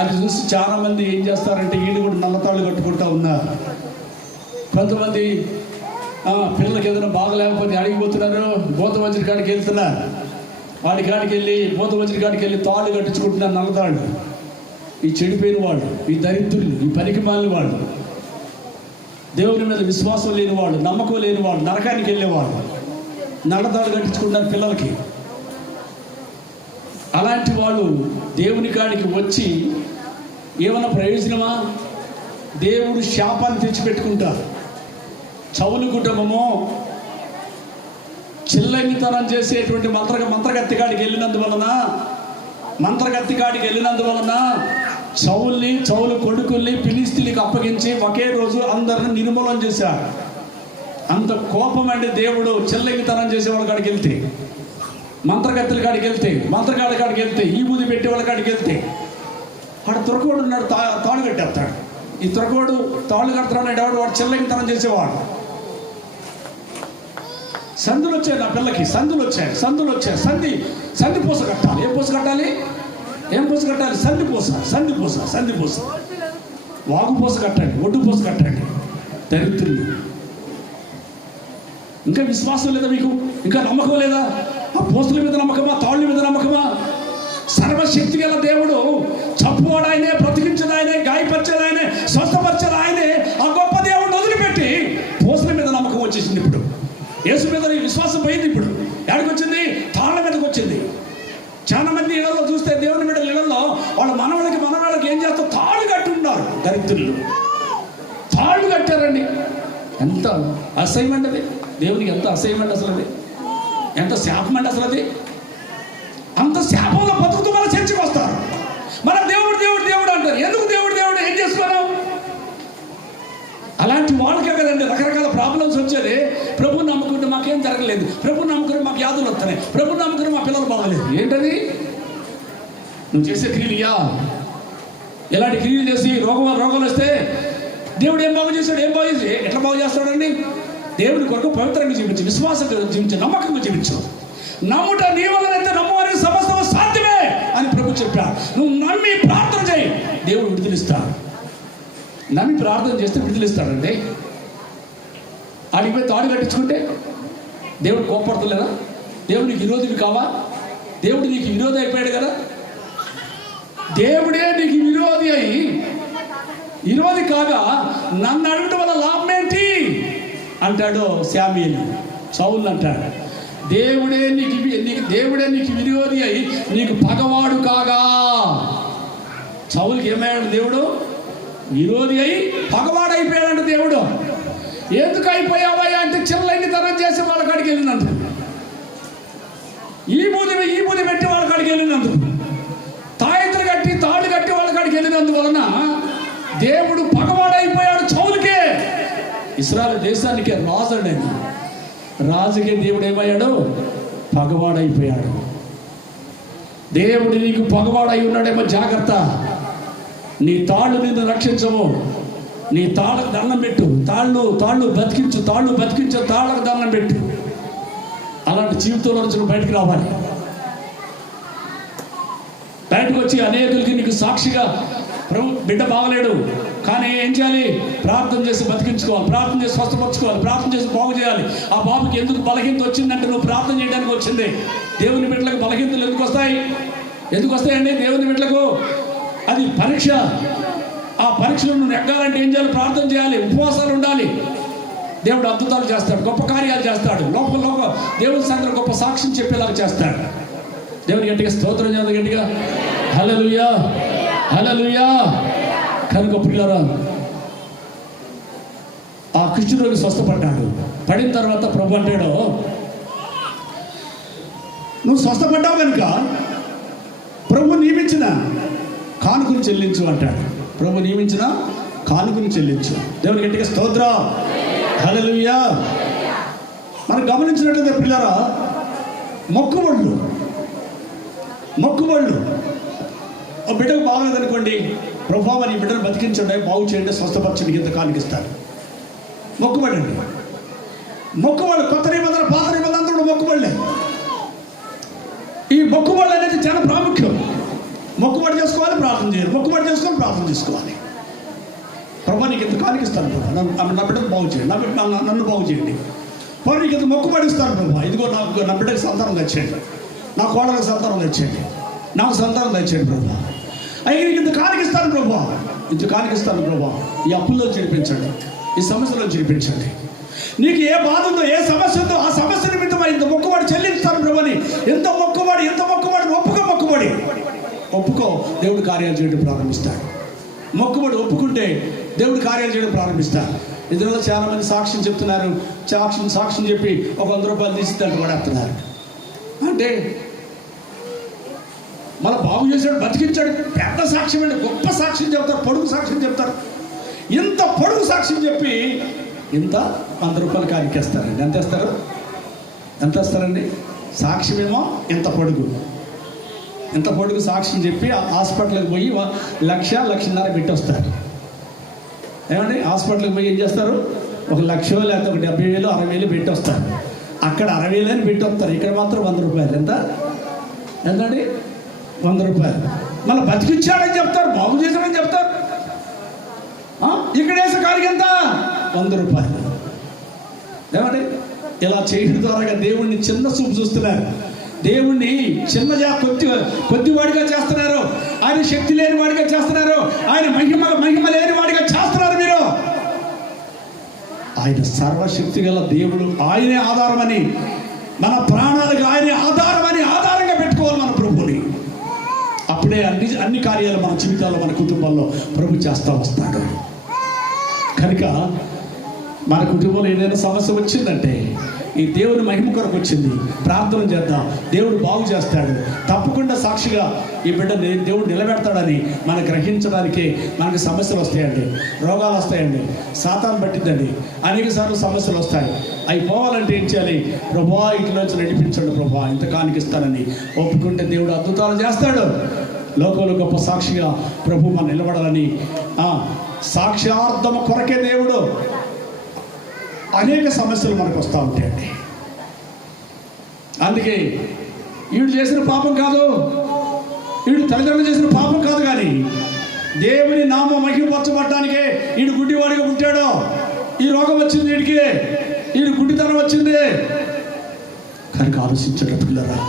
అది చూసి చాలామంది ఏం చేస్తారంటే వీళ్ళు కూడా నల్లతాళ్ళు కట్టుకుంటూ ఉన్నారు. కొంతమంది పిల్లలకి ఏదైనా బాగలేకపోతే అడిగిపోతున్నారు, భూత వజ్ర కాడికి వెళ్తున్నారు. వాడి కాడికి వెళ్ళి భూత వజ్ర కాడికి వెళ్ళి తాళ్ళు కట్టించుకుంటున్నారు, నల్లతాళ్ళు. ఈ చెడిపోయిన వాళ్ళు, ఈ దరిద్రులు, ఈ పనికి మాలిన వాళ్ళు, దేవుని మీద విశ్వాసం లేని వాళ్ళు, నమ్మకం లేని వాళ్ళు, నరకానికి వెళ్ళేవాళ్ళు నల్లతాళ్ళు కట్టించుకుంటున్నారు పిల్లలకి. అలాంటి వాళ్ళు దేవుని కాడికి వచ్చి ఏమైనా ప్రయోజనమా? దేవుడు శాపాన్ని తెచ్చిపెట్టుకుంటారు. చౌలు కుటుంబము చిల్లంగితనం చేసేటువంటి మంత్రగత్తి కాడికి వెళ్ళినందువలన చౌలు కొడుకుల్ని ఫిలిస్తీయులకు అప్పగించి ఒకే రోజు అందరిని నిర్మూలన చేశారు. అంత కోపం అండి దేవుడు చిల్లంగితనం చేసే వాళ్ళ కాడికి వెళ్తే, మంత్రగత్తుల కాడికి వెళ్తే, మంత్రగాళ్ళ కాడికి వెళ్తే, ఈ బూది పెట్టే వాళ్ళ కాడికి వెళ్తే, వాడు తురకోడు ఉన్నాడు, తాడు కట్టేస్తాడు. ఈ తురకోడు తాళ్ళు కడతాడు, వాడు చిల్లంగితనం చేసేవాడు. సందులు వచ్చాయి నా పిల్లకి, సందులు వచ్చాయి. సంధి పూస కట్టాలి. ఏం పూస కట్టాలి? సంధి పూస. వాగు పూస కట్టండి, ఒడ్డు పూస కట్టండి. దరిద్రులు. ఇంకా విశ్వాసం లేదా మీకు? ఇంకా నమ్మకం లేదా? ఆ పూసల మీద నమ్మకమా? తాళ్ళ మీద నమ్మకమా? సర్వశక్తి గల దేవుడు చంపువాడు ఆయనే, బ్రతికించడు ఆయనే, గాయపరిచేది ఆయనే, స్వస్థపరిచేది ఆయనే. ఆ గొప్ప దేవుడిని వదిలిపెట్టి పూసల మీద నమ్మకం వచ్చేసింది. ఇప్పుడు యేసు మీద విశ్వాసం పోయింది. ఇప్పుడు ఎక్కడికి వచ్చింది? తాళ్ళ మీదకి వచ్చింది. చాలా మంది ఇళ్లలో చూస్తే దేవుని మీద ఇళ్లలో వాళ్ళ మనవాళ్ళకి ఏం చేస్తారు? తాళ్ళు కట్టి ఉన్నారు. దరిద్రులు తాళ్ళు కట్టారండి. ఎంత అసహ్యమండి అది! దేవునికి ఎంత అసహ్యమండి అసలు అది! ఎంత శాపమండి అసలు అది! అంత శాపంలో బతుకుతూ మన చర్చకు వస్తారు. మన దేవుడు దేవుడు దేవుడు అంటారు. ఎందుకు దేవుడు దేవుడు? ఏం చేసుకున్నాం? అలాంటి వాళ్ళకే కదండి రకరకాల ప్రాబ్లమ్స్ వచ్చేది. ప్రభు నమ్ముకుంటే మాకేం జరగలేదు, ప్రభు నమ్ముకుంటే మాకు వ్యాధులు వస్తున్నాయి, ప్రభు నమ్ముకుంటే మా పిల్లలు బాగలేదు. ఏంటది? నువ్వు చేసే క్రియలుయా? ఇలాంటి క్రియలు చేసి రోగాలు వస్తే దేవుడు ఏం బాగు చేశాడు? ఎట్లా బాగు చేస్తాడండి? దేవుడి కొరకు పవిత్రంగా జీవించు, విశ్వాసంగా జీవించు, నమ్మకంగా జీవించు. నమ్ముట నీ వలనైతే నమ్మవారికి సమస్తము సాధ్యమే అని ప్రభు చెప్పాడు. నువ్వు నమ్మి ప్రార్థన చేయి, దేవుడు విడుదలిస్తాడు. నమ్మి ప్రార్థన చేస్తే విడుదలిస్తాడండి. ఆడికి తాడు కట్టించుకుంటే దేవుడు కోపడతలేదా? దేవుడు నీకు విరోధివి కావా? దేవుడు నీకు విరోధి అయిపోయాడు కదా. దేవుడే నీకు విరోధి కాగా నన్ను అడగడం వల్ల లాభం ఏంటి అంటాడు శామ్యూయేలు. సౌలు అంటాడు, దేవుడే నీకు విరోధి అయి నీకు పగవాడు కాగా. సౌలుకి ఏమయ్యాడు? దేవుడు విరోధి అయి పగవాడు అయిపోయాడంట దేవుడు. ఎందుకు అయిపోయావా అంటే చిల్లంగితనం చేసి వాళ్ళ కాడికి వెళ్ళినందుకు, ఈ బూది పెట్టి వాళ్ళ కాడికి వెళ్ళినందుకు, తాయెత్తులు కట్టి తాళ్ళు కట్టి వాళ్ళ కాడికి వెళ్ళినందువలన దేవుడు పగవాడైపోయాడు సౌలుకే. ఇశ్రాయేలు దేశానికే రాజు అండి. రాజుకే దేవుడు ఏమయ్యాడు? పగవాడైపోయాడు. దేవుడు నీకు పగవాడై ఉన్నాడేమో, జాగ్రత్త. నీ తాళ్ళు నిన్ను రక్షించవు. నీ తాళ్ళకు దండం పెట్టు. తాళ్ళు బతికించు, తాళ్ళకు దండం పెట్టు. అలాంటి జీవితంలో నుంచి నువ్వు బయటకు రావాలి. బయటకు వచ్చి అనేకులకి నీకు సాక్షిగా, ప్రభు బిడ్డ బాగలేడు కానీ ఏం చేయాలి? ప్రార్థన చేసి బతికించుకోవాలి, ప్రార్థన చేసి స్వస్థపరచుకోవాలి, ప్రార్థన చేసి బాగు చేయాలి. ఆ బాబుకి ఎందుకు బలహీనత వచ్చిందంటే నువ్వు ప్రార్థన చేయడానికి వచ్చింది. దేవుని బిడ్డలకు బలహీనతలు ఎందుకు వస్తాయండి? దేవుని బిడ్డలకు అది పరీక్ష. ఆ పరీక్షలు నువ్వు నెగ్గాలంటే ఏం చేయాలి? ప్రార్థన చేయాలి, ఉపవాసాలు ఉండాలి. దేవుడు అద్భుతాలు చేస్తాడు, గొప్ప కార్యాలు చేస్తాడు. లోపల దేవుని సంగతి గొప్ప సాక్ష్యం చెప్పేలాగా చేస్తాడు. దేవుని గట్టిగా స్తోత్రం చేయాలి, గట్టిగా హల్లెలూయా, హల్లెలూయా. కనుక పిల్లరా, ఆ కుష్ఠరోగి స్వస్థపడ్డాడు. పడిన తర్వాత ప్రభు అంటాడు, నువ్వు స్వస్థపడ్డావు కనుక ప్రభు నియమించిన కానుకను చెల్లించు అంటాడు. ప్రభు నియమించిన కానుకను చెల్లించు. దేవుని గట్టిగా స్తోత్రం, హల్లెలూయా. మనం గమనించినట్లయితే పిల్లరా, మొక్కుబళ్ళు ఆ బిడ్డకు బాగలేదనుకోండి, ప్రభావం నీ బిడ్డను బతికించండి, బాగు చేయండి, స్వస్థపరచండి, ఇంత కానుకిస్తారు. మొక్కుబడండి. మొక్కుబళ్ళు కొత్త నిబంధన పాత నిబంధన కూడా మొక్కుబళ్ళే. ఈ మొక్కుబళ్ళు అనేది చాలా ప్రాముఖ్యం. మొక్కుబడి చేసుకోవాలి, ప్రార్థన చేయాలి, మొక్కుబడి చేసుకొని ప్రార్థన చేసుకోవాలి. ప్రభా నీకు ఇంత కానికిస్తాను ప్రభా, నా బిడ్డను బాగు చేయండి, నన్ను బాగు చేయండి. ప్రభు నీకు ఇంత మొక్కుబడి ఇస్తాను ప్రభా, ఇదిగో నాకు నా బిడ్డకి సంతానం తెచ్చేయండి, నా కోడలకు సంతానం తెచ్చేయండి, నాకు సంతానం తెచ్చేయండి ప్రభా. అయ్యి నీకు ఇంత కానికిస్తాను ప్రభా, ఇంత కానికిస్తాను ప్రభా. ఈ అప్పుల్లో చేర్పించండి, ఈ సమస్యలో చేర్పించండి. నీకు ఏ బాధ ఉందో, ఏ సమస్య ఉందో ఆ సమస్య నిమిత్తం ఇంత మొక్కుబడి చెల్లిస్తాను ప్రభని. ఎంత మొక్కుబడి ఒప్పుకో, దేవుడు కార్యాలు చేయడం ప్రారంభిస్తాడు. మొక్కుబడి ఒప్పుకుంటే దేవుడు కార్యాలు చేయడం ప్రారంభిస్తాడు. ఇందులో చాలా మంది సాక్ష్యం చెప్తున్నారు. సాక్ష్యం చెప్పి ఒక 100 రూపాయలు తీసి దాంట్లో పడేస్తున్నారు. అంటే మన బాగు చేశాడు, బతికించాడు, పెద్ద సాక్ష్యం అండి, గొప్ప సాక్ష్యం చెప్తారు, పొడుగు సాక్ష్యం చెప్తారు. ఇంత పొడుగు సాక్ష్యం చెప్పి ఇంత 100 రూపాయలు కానికేస్తారండి. ఎంత వేస్తారండి? సాక్ష్యమేమో ఇంత పొడుగు సాక్ష్యం చెప్పి హాస్పిటల్కి పోయి 1,00,000-1,50,000 పెట్టి వస్తారు. ఏమండి? హాస్పిటల్కి పోయి ఏం చేస్తారు? 1,00,000 లేకపోతే 70,000 60,000 పెట్టి వస్తారు. అక్కడ 60,000 అని పెట్టి వస్తారు, ఇక్కడ మాత్రం 100 రూపాయలు. ఎంతండి? 100 రూపాయలు. మళ్ళీ బతికిచ్చాడని చెప్తారు, బాగు చేశాడని చెప్తారు. ఇక్కడ వేసే కాడికి ఎంత? 100 రూపాయలు. ఏమండి? ఇలా చేయడం ద్వారా దేవుణ్ణి చిన్న చూపు చూస్తున్నారు, దేవుణ్ణి కొద్దివాడిగా చేస్తున్నారు, ఆయన శక్తి లేని వాడిగా చేస్తున్నారు, ఆయన మహిమ లేని వాడిగా చేస్తున్నారు. మీరు ఆయన సర్వశక్తి గల దేవుడు, ఆయనే ఆధారమని, మన ప్రాణాలకు ఆయనే ఆధారంగా పెట్టుకోవాలి మన ప్రభుని. అప్పుడే అన్ని కార్యాలు మన జీవితాల్లో, మన కుటుంబాల్లో ప్రభు చేస్తూ వస్తాడు. కనుక మన కుటుంబంలో ఏదైనా సమస్య వచ్చిందంటే ఈ దేవుని మహిమ కొరకు వచ్చింది, ప్రార్థన చేద్దాం, దేవుడు బాగు చేస్తాడు. తప్పకుండా సాక్షిగా ఈ బిడ్డ దేవుడు నిలబెడతాడని మనం గ్రహించడానికి మనకి సమస్యలు వస్తాయండి, రోగాలు వస్తాయండి, సాతాను పట్టిద్దండి, అనేక సార్లు సమస్యలు వస్తాయి. అవి పోవాలంటే ఏం చేయాలి? ప్రభువా ఇట్లోంచి నడిపించండి ప్రభువా, ఇంత కానికిస్తానని ఒప్పుకుంటే దేవుడు అద్భుతాలు చేస్తాడు. లోకంలో గొప్ప సాక్షిగా ప్రభు మనం నిలబడాలని సాక్ష్యార్థం కొరకే దేవుడు అనేక సమస్యలు మనకు వస్తూ ఉంటాయండి. అందుకే వీడు చేసిన పాపం కాదు, వీడు తల్లిదండ్రులు చేసిన పాపం కాదు, కానీ దేవుని నామ మహిమపరచబడటానికే వీడు గుడ్డివాడిగా పుట్టాడు, ఈ రోగం వచ్చింది వీడికి, వీడు గుడ్డితనం వచ్చింది. కనుక ఆలోచించడం పిల్లరా,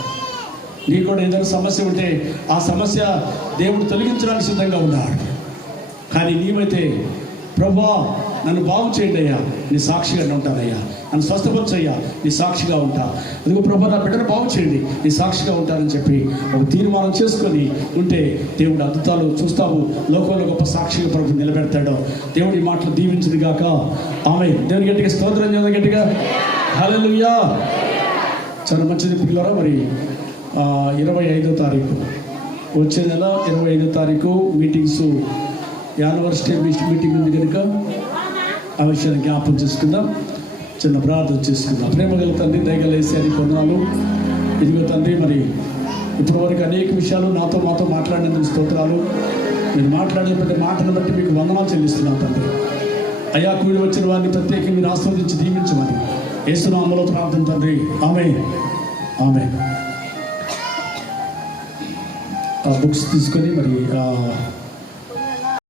నీకు కూడా ఏదైనా సమస్య ఉంటే ఆ సమస్య దేవుడు తొలగించడానికి సిద్ధంగా ఉన్నాడు. కానీ నీవైతే ప్రభువా నన్ను బాగు చేయండి అయ్యా, నీ సాక్షిగా ఉంటానయ్యా, నన్ను స్వస్థపరచయ్యా, నీ సాక్షిగా ఉంటా, అదిగో ప్రభు నా బిడ్డను బాగు చేయండి, నీ సాక్షిగా ఉంటానని చెప్పి ఒక తీర్మానం చేసుకొని ఉంటే దేవుడు అద్భుతాలు చూస్తావు. లోకంలో గొప్ప సాక్షిగా ప్రభు నిలబెడతాడు. దేవుడి మాటలు దీవించింది గాక. ఆమేన్. దేవుని గట్టిగా స్తోత్రం చేద్దాం, గట్టిగా హల్లెలూయా. చాలా మంచిది పిల్లరా. మరి 25వ తారీఖు, వచ్చే నెల 25వ తారీఖు మీటింగ్స్, యానివర్సరీ మీటింగ్ ఉంది కనుక ఆ విషయాన్ని జ్ఞాపకం చేసుకుందాం, చిన్న ప్రార్థన చేసుకుందాం. ప్రేమ గల తండ్రి, దయగల యేసయ్య కొందనాలు. ఇదిగో తండ్రి, మరి ఇప్పటివరకు అనేక విషయాలు మాతో మాట్లాడినందుకు స్తోత్రాలు. మీరు మాట్లాడిన ప్రతి మాటను బట్టి మీకు వందనాలు చెల్లిస్తున్నాం తండ్రి. అయ్యా, కూడి వచ్చిన వారిని ప్రత్యేకంగా మీరు ఆస్వాదించి దీవించమని యేసు నామములో ప్రార్థన తండ్రి. ఆమేన్. ఆమేన్. ఆ బుక్స్ తీసుకొని మరి